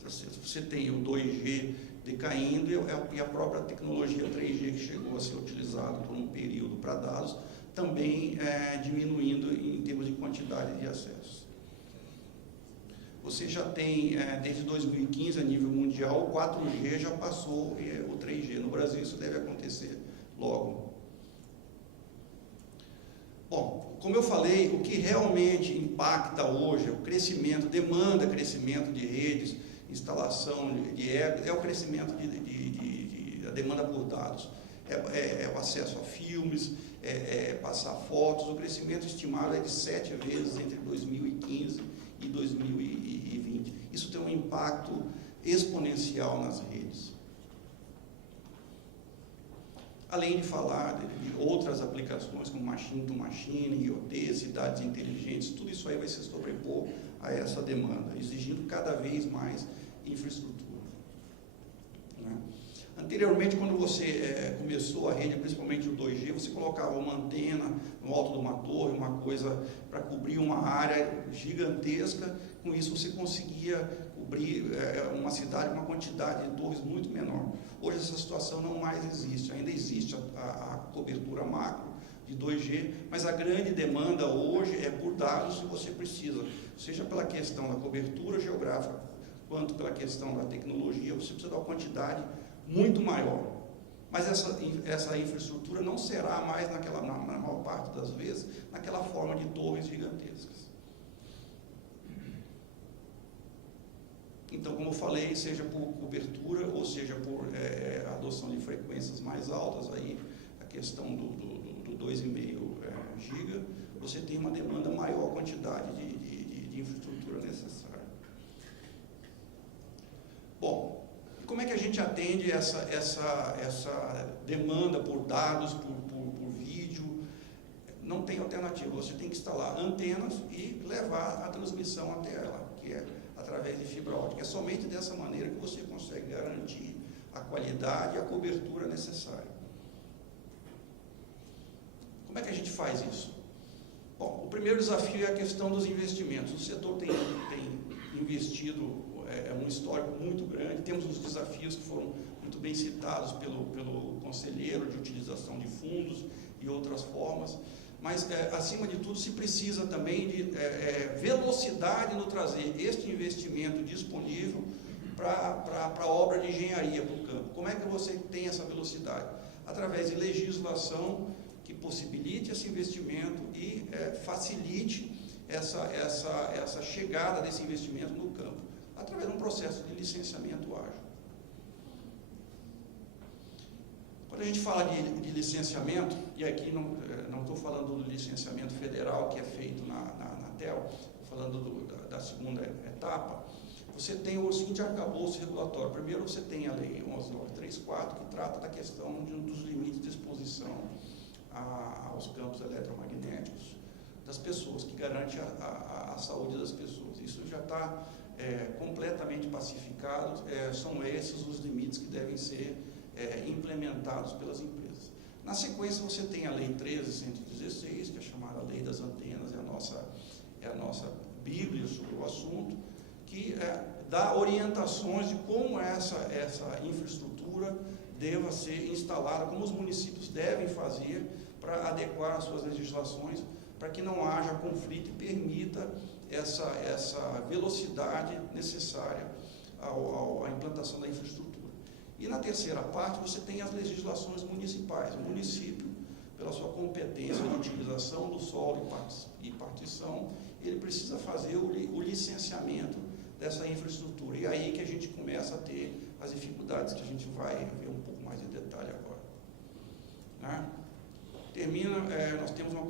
Você tem o 2G decaindo e a própria tecnologia 3G que chegou a ser utilizada por um período para dados, também diminuindo em termos de quantidade de acessos. Você já tem, desde 2015, a nível mundial, o 4G já passou o 3G. No Brasil, isso deve acontecer logo. Bom, como eu falei, o que realmente impacta hoje é o crescimento, demanda crescimento de redes, instalação é o crescimento da demanda por dados. É o acesso a filmes, passar fotos. O crescimento estimado é de 7 vezes entre 2015 e 2020. Isso tem um impacto exponencial nas redes. Além de falar de outras aplicações como machine to machine, IoT, cidades inteligentes, tudo isso aí vai se sobrepor a essa demanda, exigindo cada vez mais infraestrutura. Né? Anteriormente, quando você começou a rede, principalmente o 2G, você colocava uma antena no alto de uma torre, uma coisa para cobrir uma área gigantesca. Com isso, você conseguia cobrir uma cidade, uma quantidade de torres muito menor. Hoje, essa situação não mais existe. Ainda existe a cobertura macro de 2G, mas a grande demanda hoje é por dados que você precisa, seja pela questão da cobertura geográfica, quanto pela questão da tecnologia, você precisa de uma quantidade muito maior. Mas essa infraestrutura não será mais, na maior parte das vezes, naquela forma de torres gigantescas. Então, como eu falei, seja por cobertura ou seja por adoção de frequências mais altas, aí a questão do 2,5 giga, você tem uma demanda maior quantidade de infraestrutura necessária. Bom, como é que a gente atende essa demanda por dados, por vídeo? Não tem alternativa, você tem que instalar antenas e levar a transmissão até ela, que é através de fibra ótica. É somente dessa maneira que você consegue garantir a qualidade e a cobertura necessária. Como é que a gente faz isso? Bom, o primeiro desafio é a questão dos investimentos. O setor tem investido um histórico muito grande. Temos os desafios que foram muito bem citados pelo conselheiro de utilização de fundos e outras formas. Mas, acima de tudo, se precisa também de velocidade no trazer este investimento disponível para a obra de engenharia para o campo. Como é que você tem essa velocidade? Através de legislação que possibilite esse investimento e facilite essa chegada desse investimento no campo, através de um processo de licenciamento ágil. Quando a gente fala de licenciamento, e aqui não estou falando do licenciamento federal que é feito na TEL, estou falando da segunda etapa, você tem o seguinte arcabouço regulatório. Primeiro, você tem a Lei 11.934, que trata da questão dos limites de exposição aos campos eletromagnéticos das pessoas, que garante a saúde das pessoas. Isso já está completamente pacificado, são esses os limites que devem ser implementados pelas empresas. Na sequência, você tem a Lei 13.116, que é chamada Lei das Antenas, é a nossa bíblia sobre o assunto, que dá orientações de como essa infraestrutura deva ser instalada, como os municípios devem fazer para adequar as suas legislações, para que não haja conflito e permita essa velocidade necessária à implantação da infraestrutura. E na terceira parte, você tem as legislações municipais. O município, pela sua competência de utilização do solo e partição, ele precisa fazer o licenciamento dessa infraestrutura. E aí que a gente começa a ter as dificuldades que a gente vai ver um pouco mais em detalhe agora. Né? Nós temos uma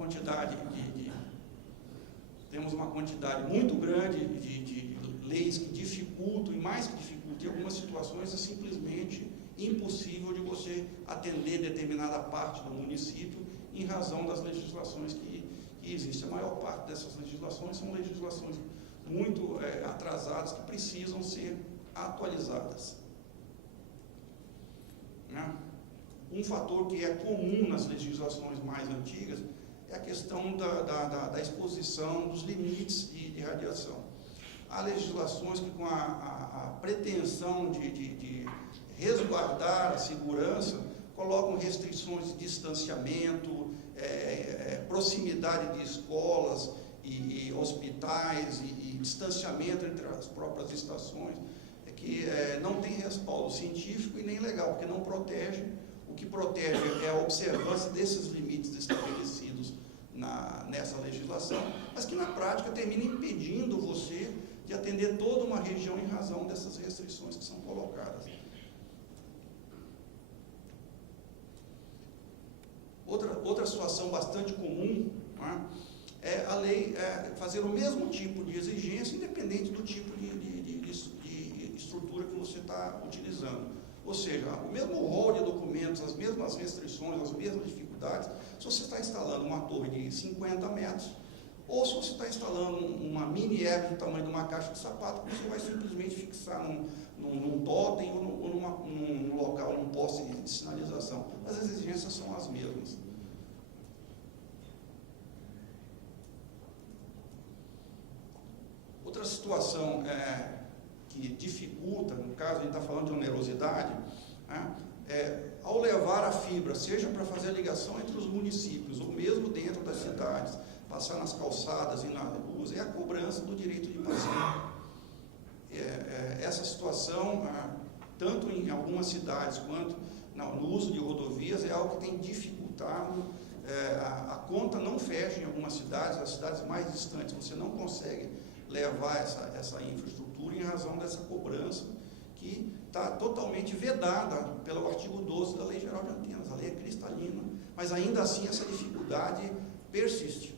quantidade muito grande de leis que dificultam, e mais que dificultam, em algumas situações é simplesmente impossível de você atender determinada parte do município em razão das legislações que existem. A maior parte dessas legislações são legislações muito atrasadas, que precisam ser atualizadas. Né? Um fator que é comum nas legislações mais antigas é a questão da exposição dos limites de radiação. Há legislações que, com a pretensão de resguardar a segurança, colocam restrições de distanciamento, proximidade de escolas e hospitais e distanciamento entre as próprias estações, que não tem respaldo científico e nem legal, porque não protege. O que protege é a observância desses limites estabelecidos nessa legislação, mas que na prática termina impedindo você de atender toda uma região em razão dessas restrições que são colocadas. Outra situação bastante comum, né, é a lei fazer o mesmo tipo de exigência, independente do tipo de estrutura que você está utilizando. Ou seja, o mesmo rol de documentos, as mesmas restrições, as mesmas dificuldades. Se você está instalando uma torre de 50 metros, Ou se você está instalando uma mini árvore do tamanho de uma caixa de sapato, você vai simplesmente fixar num totem ou num local, num poste de sinalização. As exigências são as mesmas. Outra situação que dificulta, no caso a gente está falando de onerosidade, né, ao levar a fibra, seja para fazer a ligação entre os municípios, ou mesmo dentro das cidades, passar nas calçadas e nas ruas, é a cobrança do direito de passeio. Essa situação, tanto em algumas cidades quanto no uso de rodovias, é algo que tem dificultado. A conta não fecha em algumas cidades, as cidades mais distantes, você não consegue levar essa infraestrutura em razão dessa cobrança, que está totalmente vedada pelo artigo 12 da Lei Geral de Antenas. A lei é cristalina, mas ainda assim essa dificuldade persiste.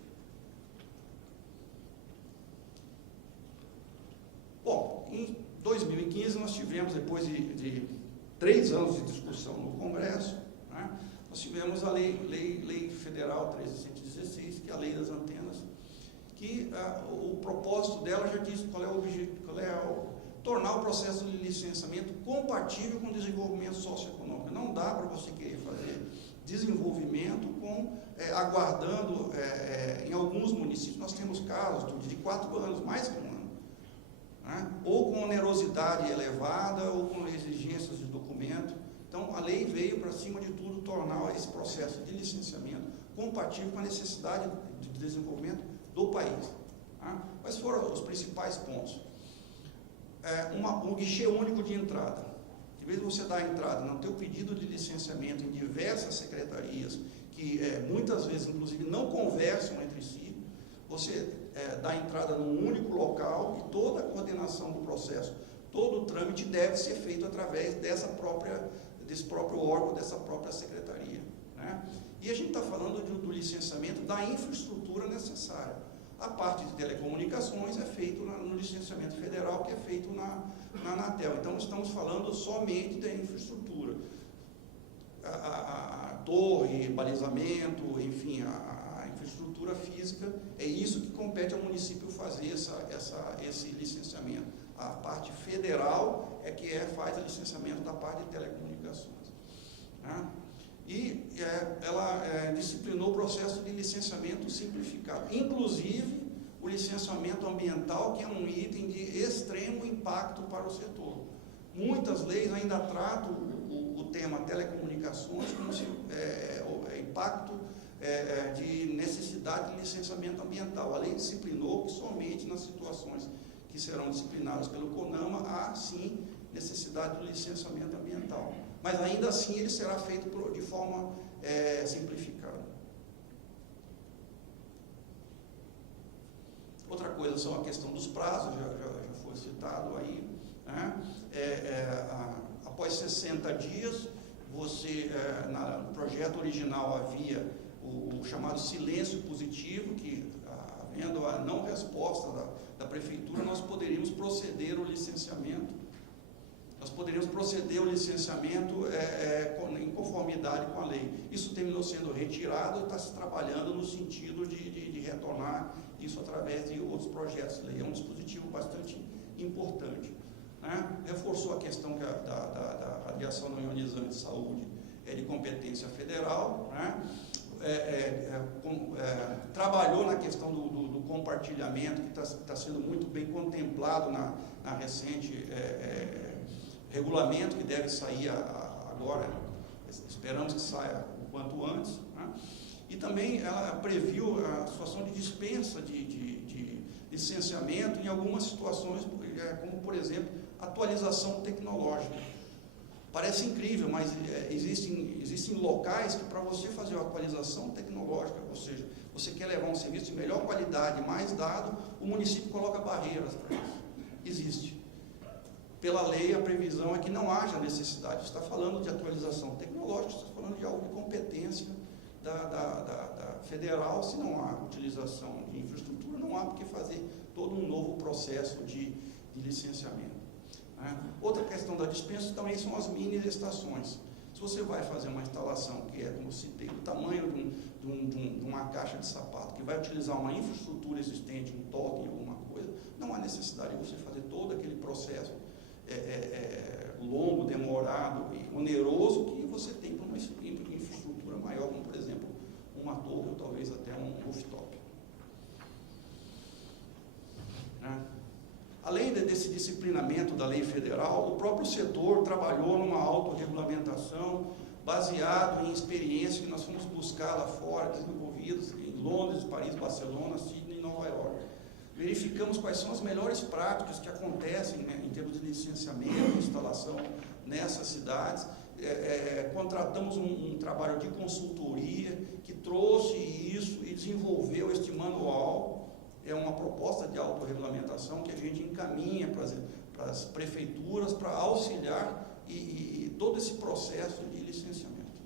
Bom, em 2015 nós tivemos, depois de 3 anos de discussão no Congresso, né, nós tivemos a lei Federal 13.116, que é a Lei das Antenas, que o propósito dela já diz qual é o objetivo, tornar o processo de licenciamento compatível com o desenvolvimento socioeconômico. Não dá para você querer fazer desenvolvimento aguardando, em alguns municípios, nós temos casos de 4 anos, mais que 1 ano, né? Ou com onerosidade elevada, ou com exigências de documento. Então, a lei veio, para cima de tudo, tornar esse processo de licenciamento compatível com a necessidade de desenvolvimento do país. Tá? Quais foram os principais pontos? Um guichê único de entrada. Em vez de você dar a entrada no teu pedido de licenciamento em diversas secretarias, que muitas vezes, inclusive, não conversam entre si, você dá a entrada num único local e toda a coordenação do processo, todo o trâmite deve ser feito através desse próprio órgão, dessa própria secretaria. Né? E a gente está falando do licenciamento da infraestrutura necessária. A parte de telecomunicações é feito no licenciamento federal, que é feito na Anatel. Então, estamos falando somente da infraestrutura. A torre, balizamento, enfim, a infraestrutura física, é isso que compete ao município fazer esse licenciamento. A parte federal é que faz o licenciamento da parte de telecomunicações. Né? E ela disciplinou o processo de licenciamento simplificado, inclusive o licenciamento ambiental, que é um item de extremo impacto para o setor. Muitas leis ainda tratam o tema telecomunicações como se impacto de necessidade de licenciamento ambiental. A lei disciplinou que somente nas situações que serão disciplinadas pelo CONAMA há sim necessidade do licenciamento ambiental. Mas ainda assim ele será feito de forma simplificada. Outra coisa são a questão dos prazos, já foi citado aí. Né? Após 60 dias, no projeto original havia o chamado silêncio positivo, que havendo a não resposta da prefeitura, nós poderíamos proceder ao licenciamento. Em conformidade com a lei. Isso terminou sendo retirado e está se trabalhando no sentido de retornar isso através de outros projetos de lei. É um dispositivo bastante importante. Né? Reforçou a questão que da radiação não ionizante de saúde é de competência federal, né? Trabalhou na questão do compartilhamento, que está sendo muito bem contemplado na recente regulamento, que deve sair agora, esperamos que saia o quanto antes. Né? E também ela previu a situação de dispensa de licenciamento em algumas situações, como, por exemplo, atualização tecnológica. Parece incrível, mas existem locais que, para você fazer uma atualização tecnológica, ou seja, você quer levar um serviço de melhor qualidade, mais dado, o município coloca barreiras para isso. Existe. Pela lei, a previsão é que não haja necessidade. Você está falando de atualização tecnológica, você está falando de algo de competência da federal. Se não há utilização de infraestrutura, não há por que fazer todo um novo processo de licenciamento. Outra questão da dispensa também são as mini estações. Se você vai fazer uma instalação que é, como eu citei, do tamanho de uma caixa de sapato, que vai utilizar uma infraestrutura existente, um totem, alguma coisa, não há necessidade de você fazer todo aquele processo longo, demorado e oneroso que você tem para uma infraestrutura maior, como, por exemplo, uma torre ou talvez até um rooftop. Né? Além desse disciplinamento da lei federal, o próprio setor trabalhou numa autorregulamentação baseado em experiências que nós fomos buscar lá fora, desenvolvidas em Londres, Paris, Barcelona, Sydney e Nova York. Verificamos quais são as melhores práticas que acontecem, né, em termos de licenciamento, instalação nessas cidades. Contratamos um trabalho de consultoria que trouxe isso e desenvolveu este manual. É uma proposta de autorregulamentação que a gente encaminha para as prefeituras para auxiliar e todo esse processo de licenciamento.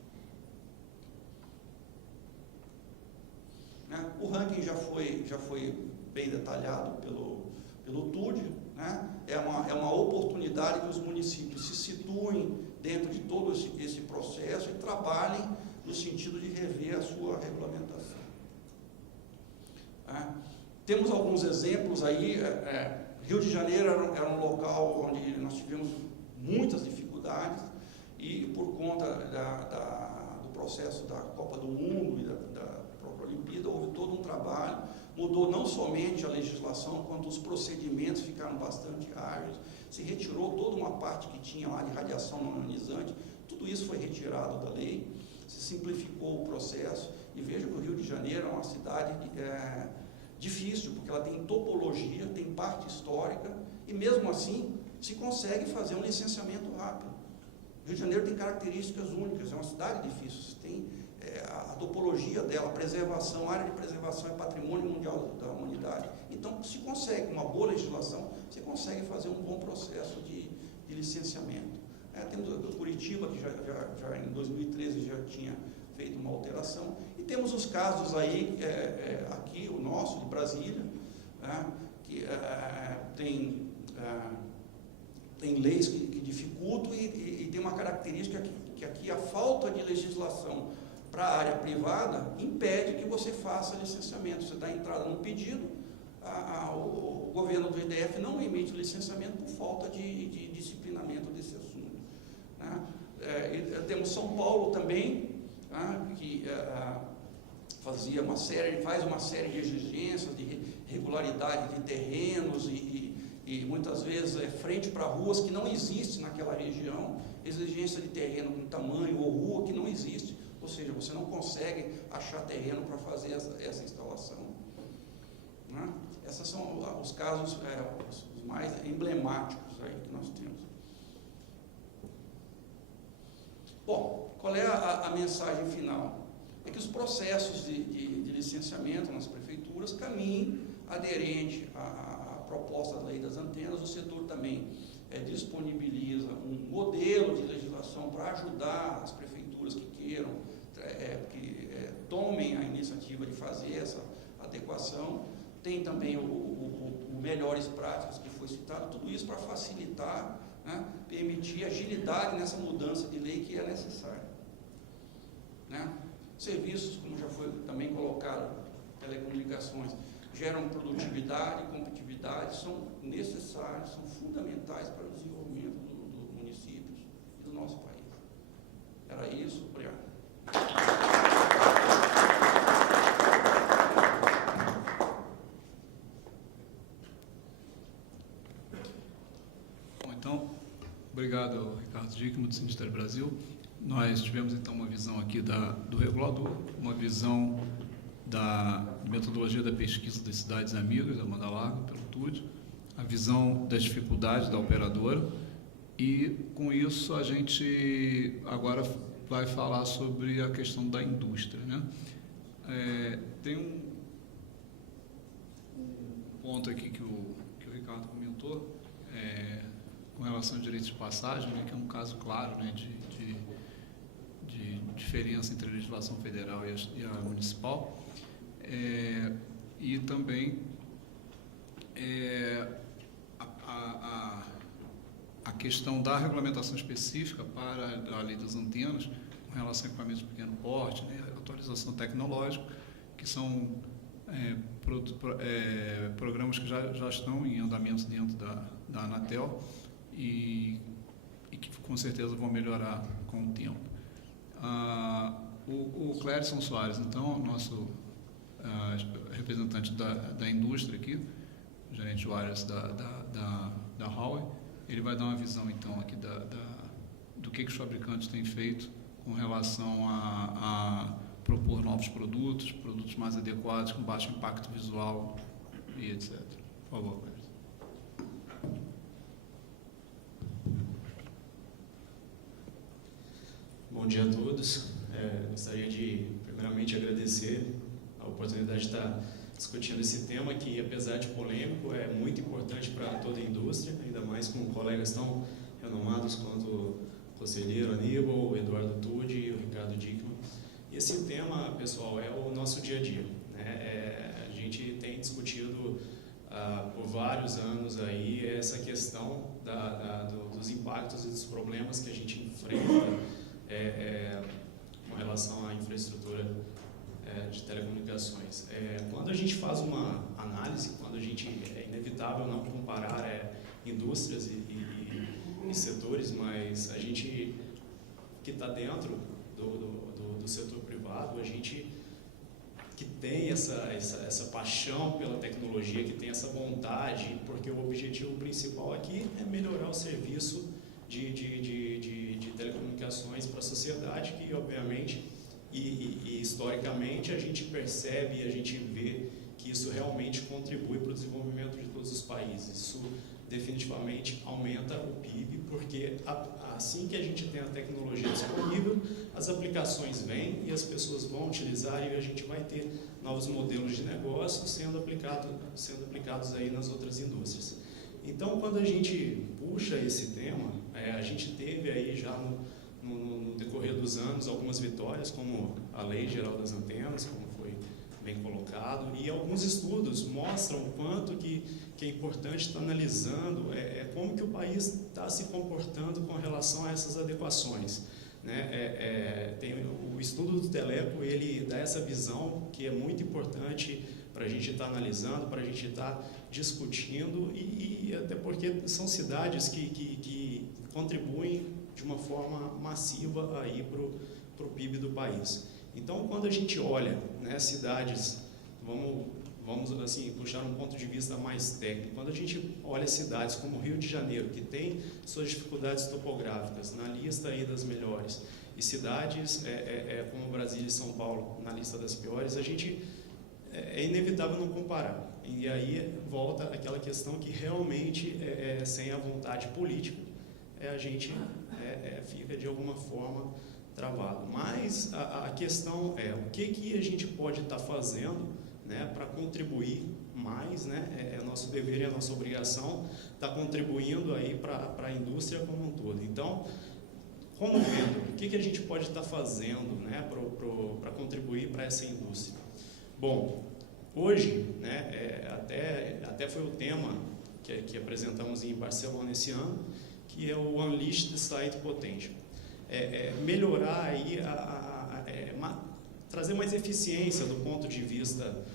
Né? O ranking já foi bem detalhado pelo TUD, né? É uma oportunidade que os municípios se situem dentro de todo esse processo e trabalhem no sentido de rever a sua regulamentação. Né? Temos alguns exemplos aí. Rio de Janeiro era um local onde nós tivemos muitas dificuldades e por conta do processo da Copa do Mundo e da própria Olimpíada, houve todo um trabalho, mudou não somente a legislação, quanto os procedimentos ficaram bastante ágeis, se retirou toda uma parte que tinha lá de radiação não ionizante, tudo isso foi retirado da lei, se simplificou o processo, e veja que o Rio de Janeiro é uma cidade difícil, porque ela tem topologia, tem parte histórica, e mesmo assim se consegue fazer um licenciamento rápido. O Rio de Janeiro tem características únicas, é uma cidade difícil, você tem a topologia dela, a preservação, a área de preservação é patrimônio mundial da humanidade. Então, se consegue uma boa legislação, você consegue fazer um bom processo de licenciamento. Temos Curitiba, que já em 2013 já tinha feito uma alteração, e temos os casos aí, aqui, o nosso, de Brasília, que tem leis que dificultam e tem uma característica que aqui a falta de legislação para a área privada impede que você faça licenciamento. Você dá entrada no pedido, o governo do IDF não emite licenciamento por falta de disciplinamento desse assunto. Né? Temos São Paulo também, que faz uma série de exigências de regularidade de terrenos e muitas vezes frente para ruas que não existem naquela região, exigência de terreno com tamanho ou rua que não existe, ou seja, você não consegue achar terreno para fazer essa instalação. Né? Esses são os casos os mais emblemáticos aí que nós temos. Bom, qual é a mensagem final? É que os processos de licenciamento nas prefeituras caminhem aderente à proposta da lei das antenas. O setor também disponibiliza um modelo de legislação para ajudar as prefeituras que queiram, que tomem a iniciativa de fazer essa adequação. Tem também o Melhores Práticas, que foi citado, tudo isso para facilitar, né, permitir agilidade nessa mudança de lei que é necessária. Né? Serviços, como já foi também colocado, telecomunicações, geram produtividade e competitividade, são necessários, são fundamentais para o desenvolvimento dos municípios e do nosso país. Era isso, obrigado. Bom, então, obrigado, Ricardo Dickmann, do Sindicato Brasil. Nós tivemos, então, uma visão aqui do regulador, uma visão da metodologia da pesquisa das cidades amigas, da banda larga, pelo TUD, a visão das dificuldades da operadora, e, com isso, a gente agora vai falar sobre a questão da indústria. Né? Tem um ponto aqui que o Ricardo comentou, com relação ao direito de passagem, né, que é um caso claro, né, de diferença entre a legislação federal e a municipal, e também a questão da regulamentação específica para a lei das antenas, com relação a equipamentos de pequeno porte, né, atualização tecnológica, que são programas que já estão em andamento dentro da Anatel e que com certeza vão melhorar com o tempo. O Clérison Soares, então, nosso representante da indústria aqui, gerente de áreas da Huawei, ele vai dar uma visão então aqui do que os fabricantes têm feito com relação a propor novos produtos mais adequados, com baixo impacto visual e etc. Por favor, Clérison. Bom dia a todos. Gostaria de, primeiramente, agradecer a oportunidade de estar discutindo esse tema que, apesar de polêmico, é muito importante para toda a indústria, ainda mais com colegas tão renomados quanto o conselheiro Aníbal, o Eduardo Tude e o Ricardo Dickmann. E esse tema, pessoal, é o nosso dia a dia, né? A gente tem discutido por vários anos aí essa questão dos impactos e dos problemas que a gente enfrenta com relação à infraestrutura de telecomunicações. Quando a gente faz uma análise, quando a gente é inevitável não comparar indústrias e setores, mas a gente que está dentro do setor privado, a gente que tem essa paixão pela tecnologia, que tem essa vontade, porque o objetivo principal aqui é melhorar o serviço de telecomunicações para a sociedade, que obviamente e historicamente a gente percebe e a gente vê que isso realmente contribui para o desenvolvimento de todos os países. Isso definitivamente aumenta o PIB, porque assim que a gente tem a tecnologia disponível, as aplicações vêm e as pessoas vão utilizar e a gente vai ter novos modelos de negócio sendo aplicados aí nas outras indústrias. Então, quando a gente puxa esse tema, a gente teve aí já no decorrer dos anos algumas vitórias, como a Lei Geral das Antenas, como foi bem colocado, e alguns estudos mostram o quanto que é importante estar analisando como que o país está se comportando com relação a essas adequações, né? Tem o estudo do Teleco, ele dá essa visão que é muito importante para a gente estar analisando, para a gente estar discutindo e até porque são cidades que contribuem de uma forma massiva aí para o PIB do país. Então, quando a gente olha, né, cidades, vamos assim puxar um ponto de vista mais técnico, quando a gente olha cidades como Rio de Janeiro, que tem suas dificuldades topográficas na lista aí das melhores, e cidades como Brasília e São Paulo na lista das piores, a gente é inevitável não comparar. E aí volta aquela questão que realmente sem a vontade política a gente fica de alguma forma travado. Mas a questão o que a gente pode estar fazendo, né, para contribuir mais, né? É nosso dever e a nossa obrigação estar contribuindo aí para a indústria como um todo. Então, como vendo, o que a gente pode estar fazendo, né, para contribuir para essa indústria? Bom, hoje, né, até foi o tema que apresentamos em Barcelona esse ano, que é o Unleash the Site Potential. Melhorar aí, trazer mais eficiência do ponto de vista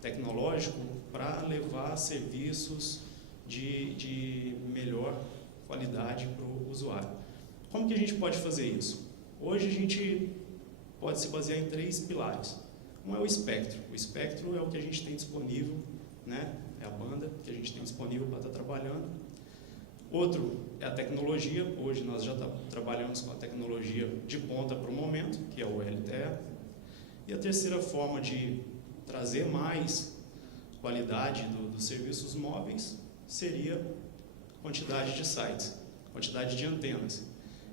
tecnológico para levar serviços de melhor qualidade para o usuário. Como que a gente pode fazer isso? Hoje a gente pode se basear em 3 pilares. Um é o espectro. O espectro é o que a gente tem disponível, né? É a banda que a gente tem disponível para estar trabalhando. Outro é a tecnologia. Hoje nós já trabalhamos com a tecnologia de ponta para o momento, que é o LTE. E a terceira forma de trazer mais qualidade dos serviços móveis seria a quantidade de sites, quantidade de antenas.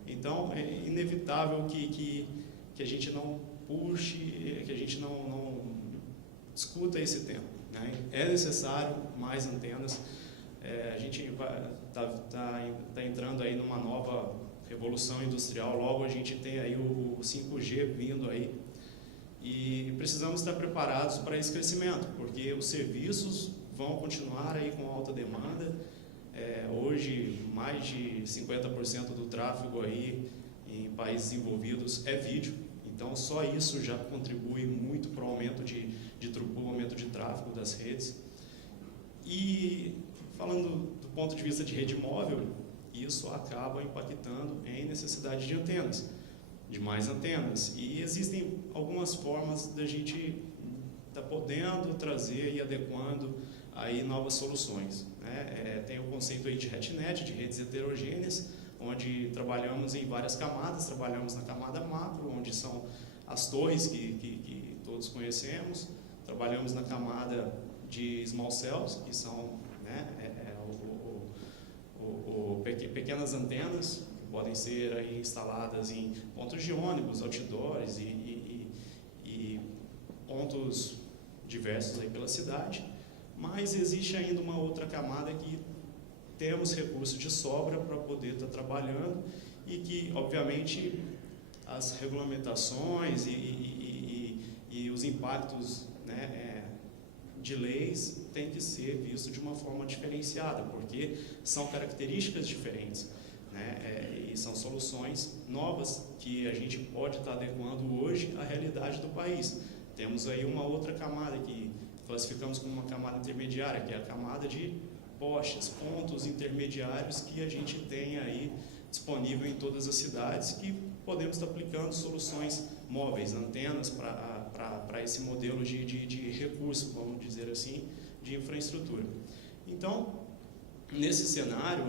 Então, é inevitável que a gente não puxe, que a gente não discuta esse tema, né? É necessário mais antenas. A gente está entrando aí numa nova revolução industrial. Logo a gente tem aí o 5G vindo aí e precisamos estar preparados para esse crescimento, porque os serviços vão continuar aí com alta demanda Hoje, mais de 50% do tráfego aí em países envolvidos é vídeo. Então, só isso já contribui muito para o aumento de throughput, aumento de tráfego das redes. E, falando do ponto de vista de rede móvel, isso acaba impactando em necessidade de antenas, de mais antenas. E existem algumas formas da gente estar podendo trazer e adequando aí novas soluções, né? Tem o conceito aí de RetNet, de redes heterogêneas, onde trabalhamos em várias camadas. Trabalhamos na camada macro, onde são as torres que todos conhecemos. Trabalhamos na camada de small cells, que são, né, pequenas antenas que podem ser aí instaladas em pontos de ônibus, outdoors e pontos diversos aí pela cidade. Mas existe ainda uma outra camada que temos recursos de sobra para poder estar trabalhando e que, obviamente, as regulamentações e os impactos, né, de leis têm que ser vistos de uma forma diferenciada, porque são características diferentes, né, e são soluções novas que a gente pode estar adequando hoje à realidade do país. Temos aí uma outra camada que classificamos como uma camada intermediária, que é a camada de postes, pontos intermediários que a gente tem aí disponível em todas as cidades, que podemos estar aplicando soluções móveis, antenas para esse modelo de recurso, vamos dizer assim, de infraestrutura. Então, nesse cenário,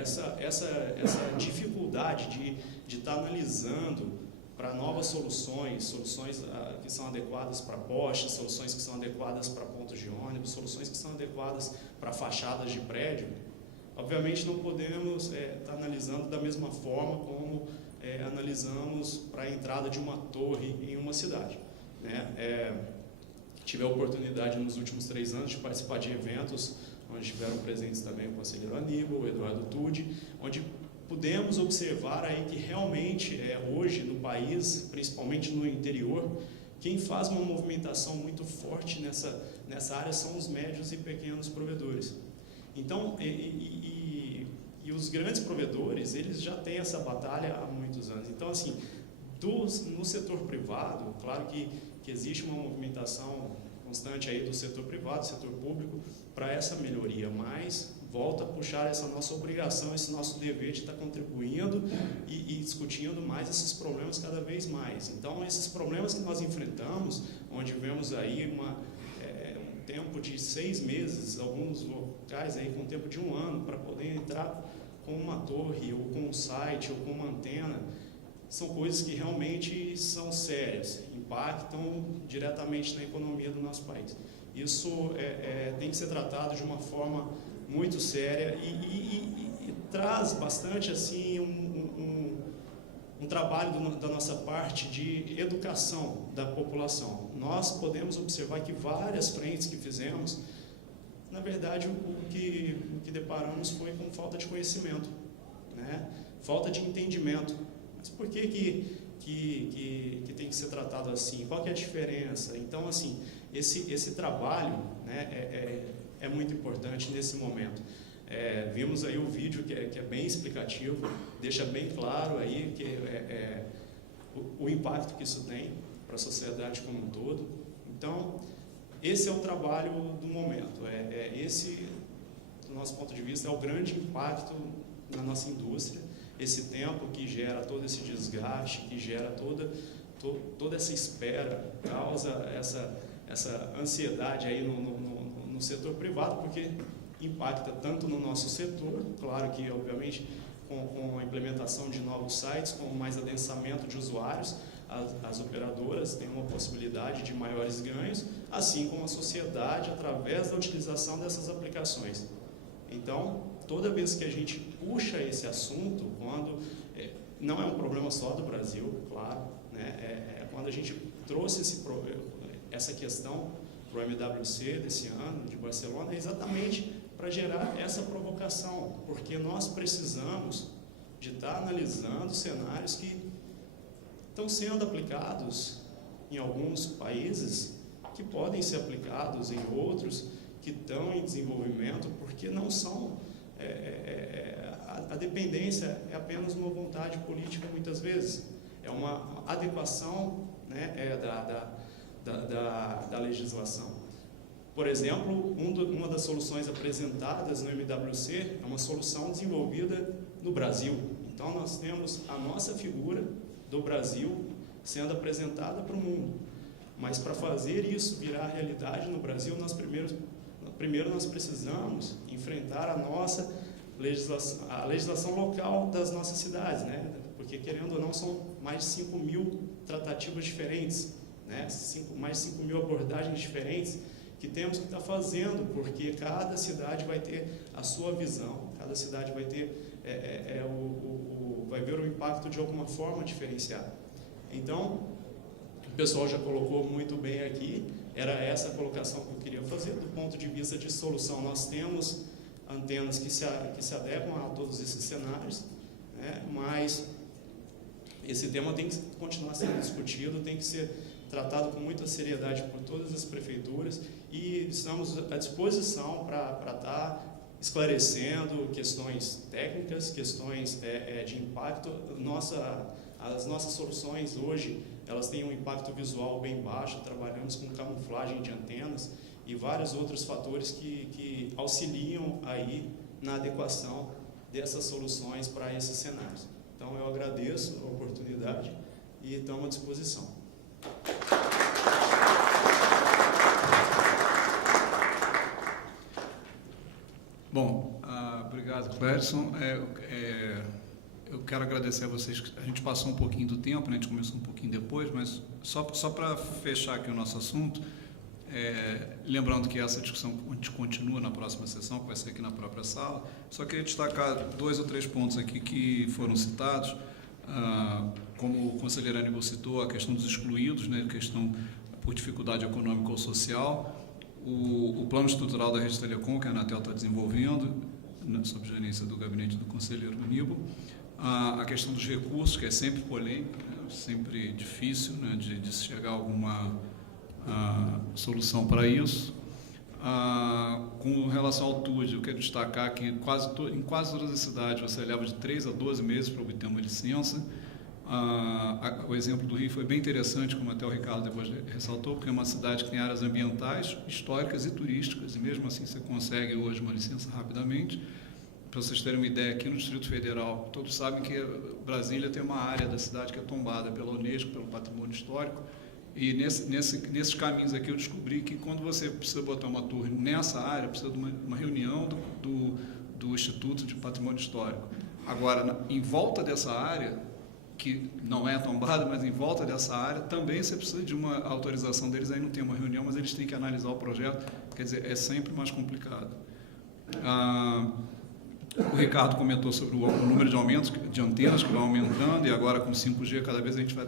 essa dificuldade de estar analisando para novas soluções que são adequadas para postes, soluções que são adequadas para pontos de ônibus, soluções que são adequadas para fachadas de prédio, obviamente não podemos estar analisando da mesma forma como analisamos para a entrada de uma torre em uma cidade, né? Tive a oportunidade nos últimos 3 anos de participar de eventos onde estiveram presentes também o conselheiro Aníbal, o Eduardo Tucci, onde pudemos observar aí que realmente hoje no país, principalmente no interior, quem faz uma movimentação muito forte nessa área são os médios e pequenos provedores. Então, e os grandes provedores, eles já têm essa batalha há muitos anos. Então, assim, no setor privado, claro que existe uma movimentação constante aí do setor privado, setor público, para essa melhoria, mas volta a puxar essa nossa obrigação, esse nosso dever de estar contribuindo e discutindo mais esses problemas cada vez mais. Então, esses problemas que nós enfrentamos, onde vemos aí um tempo de 6 meses, alguns locais aí com tempo de 1 ano, para poder entrar com uma torre, ou com um site, ou com uma antena, são coisas que realmente são sérias, impactam diretamente na economia do nosso país. Isso tem que ser tratado de uma forma muito séria e traz bastante assim um trabalho da nossa parte de educação da população. Nós podemos observar que várias frentes que fizemos, na verdade, o que deparamos foi com falta de conhecimento, né? Falta de entendimento. Mas por que tem que ser tratado assim? Qual que é a diferença? Então, assim, esse trabalho, né, é muito importante nesse momento. Vimos aí o vídeo que é bem explicativo, deixa bem claro aí que o impacto que isso tem para a sociedade como um todo. Então, esse é o trabalho do momento. Esse, do nosso ponto de vista, é o grande impacto na nossa indústria. Esse tempo que gera todo esse desgaste, que gera toda essa espera, causa essa ansiedade aí no setor privado, porque impacta tanto no nosso setor, claro que, obviamente, com a implementação de novos sites, com mais adensamento de usuários, as operadoras têm uma possibilidade de maiores ganhos, assim como a sociedade, através da utilização dessas aplicações. Então, toda vez que a gente puxa esse assunto, quando não é um problema só do Brasil, claro, né? Quando a gente trouxe essa questão para o MWC desse ano, de Barcelona, é exatamente para gerar essa provocação, porque nós precisamos de estar analisando cenários que estão sendo aplicados em alguns países, que podem ser aplicados em outros que estão em desenvolvimento, porque não são a dependência é apenas uma vontade política muitas vezes, é uma adequação, né, da legislação. Por exemplo, uma das soluções apresentadas no MWC é uma solução desenvolvida no Brasil. Então, nós temos a nossa figura do Brasil sendo apresentada para o mundo. Mas, para fazer isso virar realidade no Brasil, primeiro nós precisamos enfrentar a nossa legislação, a legislação local das nossas cidades, né? Porque, querendo ou não, são mais de 5 mil tratativas diferentes, né? Mais de 5 mil abordagens diferentes que temos que estar fazendo, porque cada cidade vai ter a sua visão, cada cidade vai ter, vai ver o impacto de alguma forma diferenciada. Então, o pessoal já colocou muito bem aqui, era essa a colocação que eu queria fazer, do ponto de vista de solução. Nós temos antenas que se adequam a todos esses cenários, né? Mas esse tema tem que continuar sendo discutido, tem que ser tratado com muita seriedade por todas as prefeituras, e estamos à disposição para estar esclarecendo questões técnicas, questões de impacto. As nossas soluções hoje, elas têm um impacto visual bem baixo, trabalhamos com camuflagem de antenas e vários outros fatores que auxiliam aí na adequação dessas soluções para esses cenários. Então, eu agradeço a oportunidade e estamos à disposição. Bom, obrigado, Clérison. Eu quero agradecer a vocês. A gente passou um pouquinho do tempo, né? A gente começou um pouquinho depois, mas só para fechar aqui o nosso assunto, lembrando que essa discussão a gente continua na próxima sessão, que vai ser aqui na própria sala. Só queria destacar 2 ou 3 pontos aqui que foram citados. Como o conselheiro Aníbal citou, a questão dos excluídos, né? A questão por dificuldade econômica ou social. O plano estrutural da rede telecom, que a Anatel está desenvolvendo, sob gerência do gabinete do conselheiro Aníbal. A questão dos recursos, que é sempre polêmica, né? Sempre difícil, né? de se chegar a alguma solução para isso. Com relação ao TUD, eu quero destacar que em quase todas as cidades você leva de 3 a 12 meses para obter uma licença. O exemplo do Rio foi bem interessante, como até o Ricardo depois ressaltou, porque é uma cidade que tem áreas ambientais, históricas e turísticas, e mesmo assim você consegue hoje uma licença rapidamente. Para vocês terem uma ideia, aqui no Distrito Federal, todos sabem que Brasília tem uma área da cidade que é tombada pela Unesco, pelo patrimônio histórico, e nesses caminhos aqui eu descobri que quando você precisa botar uma torre nessa área, precisa de uma reunião do Instituto de Patrimônio Histórico. Agora, em volta dessa área, que não é tombada, mas em volta dessa área, também você precisa de uma autorização deles, aí não tem uma reunião, mas eles têm que analisar o projeto, quer dizer, é sempre mais complicado. O Ricardo comentou sobre o número de aumentos de antenas que vai aumentando, e agora com 5G, cada vez a gente vai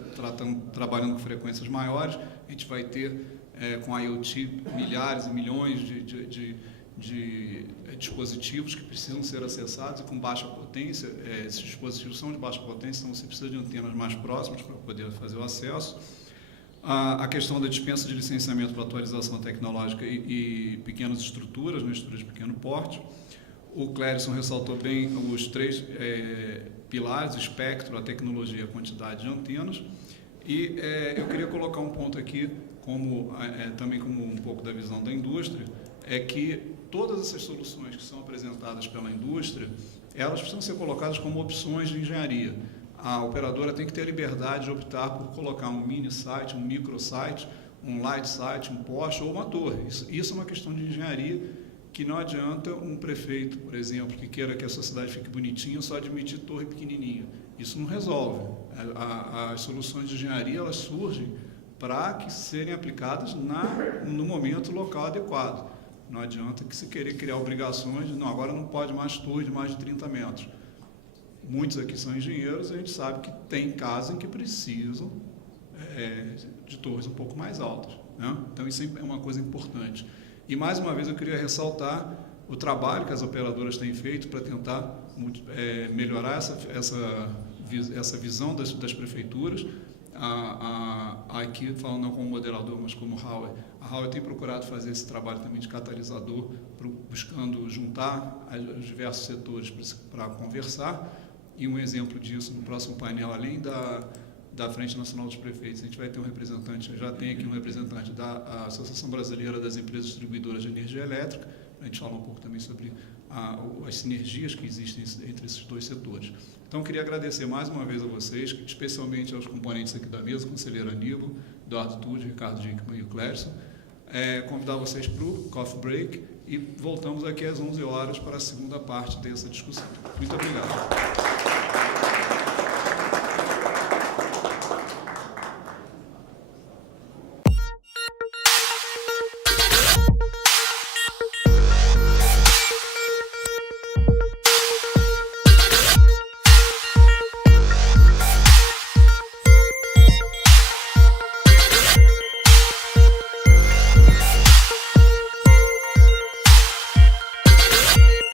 trabalhando com frequências maiores, a gente vai ter, com a IoT, milhares e milhões de dispositivos que precisam ser acessados e com baixa potência. Esses dispositivos são de baixa potência, então você precisa de antenas mais próximas para poder fazer o acesso. A questão da dispensa de licenciamento para atualização tecnológica e pequenas estruturas, né, estruturas de pequeno porte. O Clérison ressaltou bem os 3 pilares: espectro, a tecnologia e a quantidade de antenas. E eu queria colocar um ponto aqui, também como um pouco da visão da indústria, é que todas essas soluções que são apresentadas pela indústria, elas precisam ser colocadas como opções de engenharia. A operadora tem que ter a liberdade de optar por colocar um mini site, um micro site, um light site, um poste ou uma torre. Isso é uma questão de engenharia, que não adianta um prefeito, por exemplo, que queira que a sua cidade fique bonitinha, só admitir torre pequenininha. Isso não resolve. As soluções de engenharia, elas surgem para que serem aplicadas no momento local adequado. Não adianta que se querer criar obrigações de, não, agora não pode mais torre de mais de 30 metros. Muitos aqui são engenheiros, a gente sabe que tem casos em que precisam de torres um pouco mais altas, né? Então, isso é uma coisa importante. E, mais uma vez, eu queria ressaltar o trabalho que as operadoras têm feito para tentar melhorar essa visão das prefeituras. aqui falando não como moderador, mas como Hauer, a Hauer tem procurado fazer esse trabalho também de catalisador, buscando juntar os diversos setores para conversar, e um exemplo disso no próximo painel, além da Frente Nacional dos Prefeitos, a gente vai ter um representante, já tem aqui um representante da Associação Brasileira das Empresas Distribuidoras de Energia Elétrica, a gente falar um pouco também sobre as sinergias que existem entre esses dois setores. Então, eu queria agradecer mais uma vez a vocês, especialmente aos componentes aqui da mesa, o conselheiro Aníbal, Eduardo Tude, Ricardo Dickmann e o Clérison, convidar vocês para o coffee break e voltamos aqui às 11 horas para a segunda parte dessa discussão. Muito obrigado.